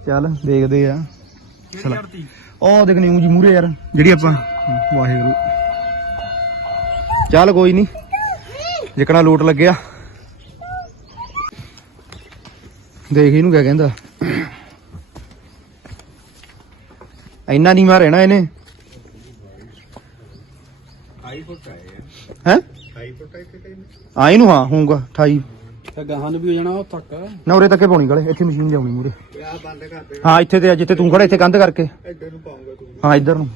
[SPEAKER 1] ਚੱਲ ਦੇਖਦੇ ਆ।
[SPEAKER 4] ਕਿਹੜੀ
[SPEAKER 1] ਉਹ ਦੇਖ ਨਿਊ ਜੀ ਮੂਰੇ ਯਾਰ ਜਿਹੜੀ ਆਪਾਂ ਵਾਹਿਗੁਰੂ। ਚੱਲ ਕੋਈ ਨਹੀਂ ਜਿਕਣਾ ਲੋਟ ਲੱਗਿਆ। ਦੇਖ ਇਹਨੂੰ ਕਿਆ ਕਹਿੰਦਾ। ਇੰਨਾ ਨਹੀਂ ਮਾਰ ਰਹਿਣਾ ਇਹਨੇ।
[SPEAKER 3] 28 ਫੁੱਟ ਆਏ
[SPEAKER 1] ਹੈ?
[SPEAKER 3] 28 ਫੁੱਟ ਆਏ ਤੇ
[SPEAKER 1] ਆ ਇਹਨੂੰ ਹਾਂ ਹੋਊਗਾ 28
[SPEAKER 4] ਤਾਂ ਗਾਹਾਂ ਨੂੰ ਵੀ ਹੋ ਜਾਣਾ ਉਹ ਤੱਕ
[SPEAKER 1] ਨਾ ਉਰੇ ਤੱਕੇ ਪਾਉਣੀ ਗਲੇ ਇੱਥੇ ਮਸ਼ੀਨ ਲਿਆਉਣੀ ਮੂਰੇ
[SPEAKER 3] ਆ ਬੰਦ ਕਰ ਦੇ
[SPEAKER 1] ਹਾਂ ਇੱਥੇ ਤੇ ਆ, ਜਿੱਥੇ ਤੂੰ ਖੜਾ ਇੱਥੇ ਕੰਧ ਕਰਕੇ।
[SPEAKER 3] ਇੱਧਰ ਨੂੰ ਪਾਉਂਗਾ ਤੂੰ।
[SPEAKER 1] ਹਾਂ ਇੱਧਰ ਨੂੰ।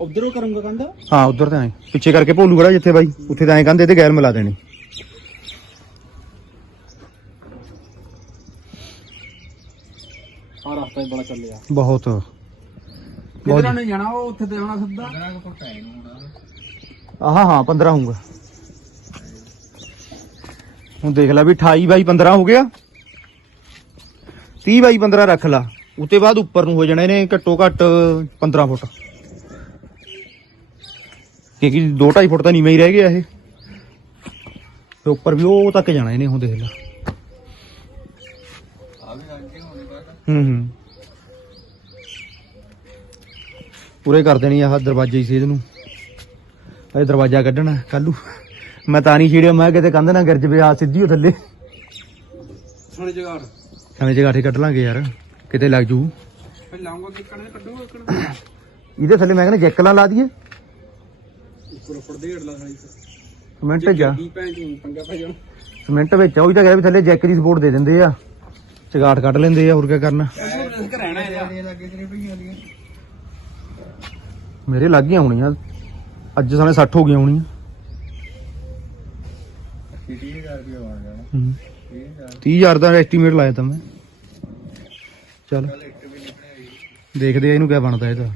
[SPEAKER 4] ਉਧਰੋਂ ਕਰੂੰਗਾ ਕੰਧ?
[SPEAKER 1] ਹਾਂ ਉਧਰ ਤਾਂ ਐ। ਪਿੱਛੇ ਕਰਕੇ ਭੋਲੂ ਖੜਾ ਜਿੱਥੇ ਬਾਈ ਉੱਥੇ ਤਾਂ ਐ ਕੰਧ ਇਹਦੇ ਗੈਲ ਮਿਲਾ ਦੇਣੀ।
[SPEAKER 4] ਆ ਰਸਤਾ ਹੀ ਬੜਾ ਚੱਲਿਆ।
[SPEAKER 1] ਬਹੁਤ।
[SPEAKER 4] ਕਿਧਰਾਂ ਨੂੰ ਜਾਣਾ ਉਹ ਉੱਥੇ ਤੇ ਆਉਣਾ ਸਿੱਧਾ?
[SPEAKER 3] 15 ਫੁੱਟ ਆਏ ਨੂੰ ਹੁਣ।
[SPEAKER 1] ਆਹ ਹਾਂ 15 ਹੋਊਗਾ। ਹੁਣ ਦੇਖ ਲੈ ਵੀ 28 ਬਾਈ 15 ਹੋ ਗਿਆ। 30 ਬਾਈ 15 ਰੱਖ ਲਾ। ਉਤੇ ਬਾਅਦ ਉੱਪਰ ਨੂੰ ਹੋ ਜਾਣੇ ਨੇ ਘੱਟੋ ਘੱਟ 15 ਫੁੱਟ। ਕਿਉਂਕਿ 2.5 ਫੁੱਟ ਤਾਂ ਨੀਵੇਂ ਹੀ ਰਹਿ ਗਿਆ ਇਹ। ਤੇ ਉੱਪਰ ਵੀ ਉਹ ਤੱਕ ਜਾਣਾ ਇਹਨੇ ਹੁਣ ਦੇਖ ਲੈ।
[SPEAKER 3] ਆ
[SPEAKER 1] ਹੂੰ ਹੂੰ। ਪੂਰੇ ਕਰ ਦੇਣੀ ਆਹ ਦਰਵਾਜ਼ੇ ਹੀ ਸੇਧ ਨੂੰ। ਇਹ ਦਰਵਾਜ਼ਾ ਕੱਢਣਾ ਕੱਲੂ ਮੈਂ ਤਾਂ ਨਹੀਂ ਛੇੜਿਆ ਮੈਂ ਕਿਤੇ ਕੰਧ ਨਾ ਗਿਰ ਜਵੇ ਆ ਸਿੱਧੀ ਉਹ ਥੱਲੇ।
[SPEAKER 4] ਸੁਣ ਜਗਾੜ
[SPEAKER 1] ਐਵੇਂ ਜਗਾਠੇ ਕੱਢ ਲਾਂਗੇ ਯਾਰ ਕਿਤੇ ਲੱਗ ਜੂ।
[SPEAKER 4] ਫਿਰ ਲਾਉਂਗਾ ਕਿੱਕਣ ਦੇ ਕੱਢੂਗਾ ਕਿੱਕਣ
[SPEAKER 1] ਇਹਦੇ ਥੱਲੇ ਮੈਂ ਕਹਿੰਦਾ ਜੈਕਲਾਂ ਲਾ ਦਈਏ।
[SPEAKER 4] ਉੱਪਰ ਉੱਪਰ ਦੇੜ ਲਾ ਸਾਈ
[SPEAKER 1] ਸਿਮੈਂਟ ਜਾ
[SPEAKER 4] ਕੀ ਭੈਣ ਚੋਂ ਪੰਗਾ ਪੈ ਜਾਣਾ।
[SPEAKER 1] ਸਿਮੈਂਟ ਵਿੱਚ ਆ, ਉਹ ਤਾਂ ਕਹਿੰਦਾ ਵੀ ਥੱਲੇ ਜੈਕ ਦੀ ਸਪੋਰਟ ਦੇ ਦਿੰਦੇ ਆ। ਚਗਾਟ ਕੱਢ ਲੈਂਦੇ ਆ ਹੋਰ ਕੀ ਕਰਨਾ।
[SPEAKER 4] ਉਹ ਰਿਸਕ ਰਹਿਣਾ ਇਹਦਾ
[SPEAKER 3] ਇਹ ਲੱਗੇ ਤੇਰੇ ਭਈਆਂ ਦੀਆਂ
[SPEAKER 1] ਮੇਰੇ ਲੱਗ ਗਈਆਂ ਹੋਣੀਆਂ। ਅੱਜ ਸਾਲੇ 60 ਹੋ ਗਈਆਂ ਹੋਣੀਆਂ
[SPEAKER 3] 30000 ਰੁਪਏ ਬਣ ਜਾਣਾ
[SPEAKER 1] ਹੂੰ।
[SPEAKER 3] 30000
[SPEAKER 1] 30000 ਦਾ ਐਸਟੀਮੇਟ ਲਾਇਆ ਤਾਂ ਮੈਂ। ਚਲ। ਦੇਖਦੇ ਆ ਇਹਨੂੰ ਕਿਆ ਬਣਦਾ ਇਹਦਾ।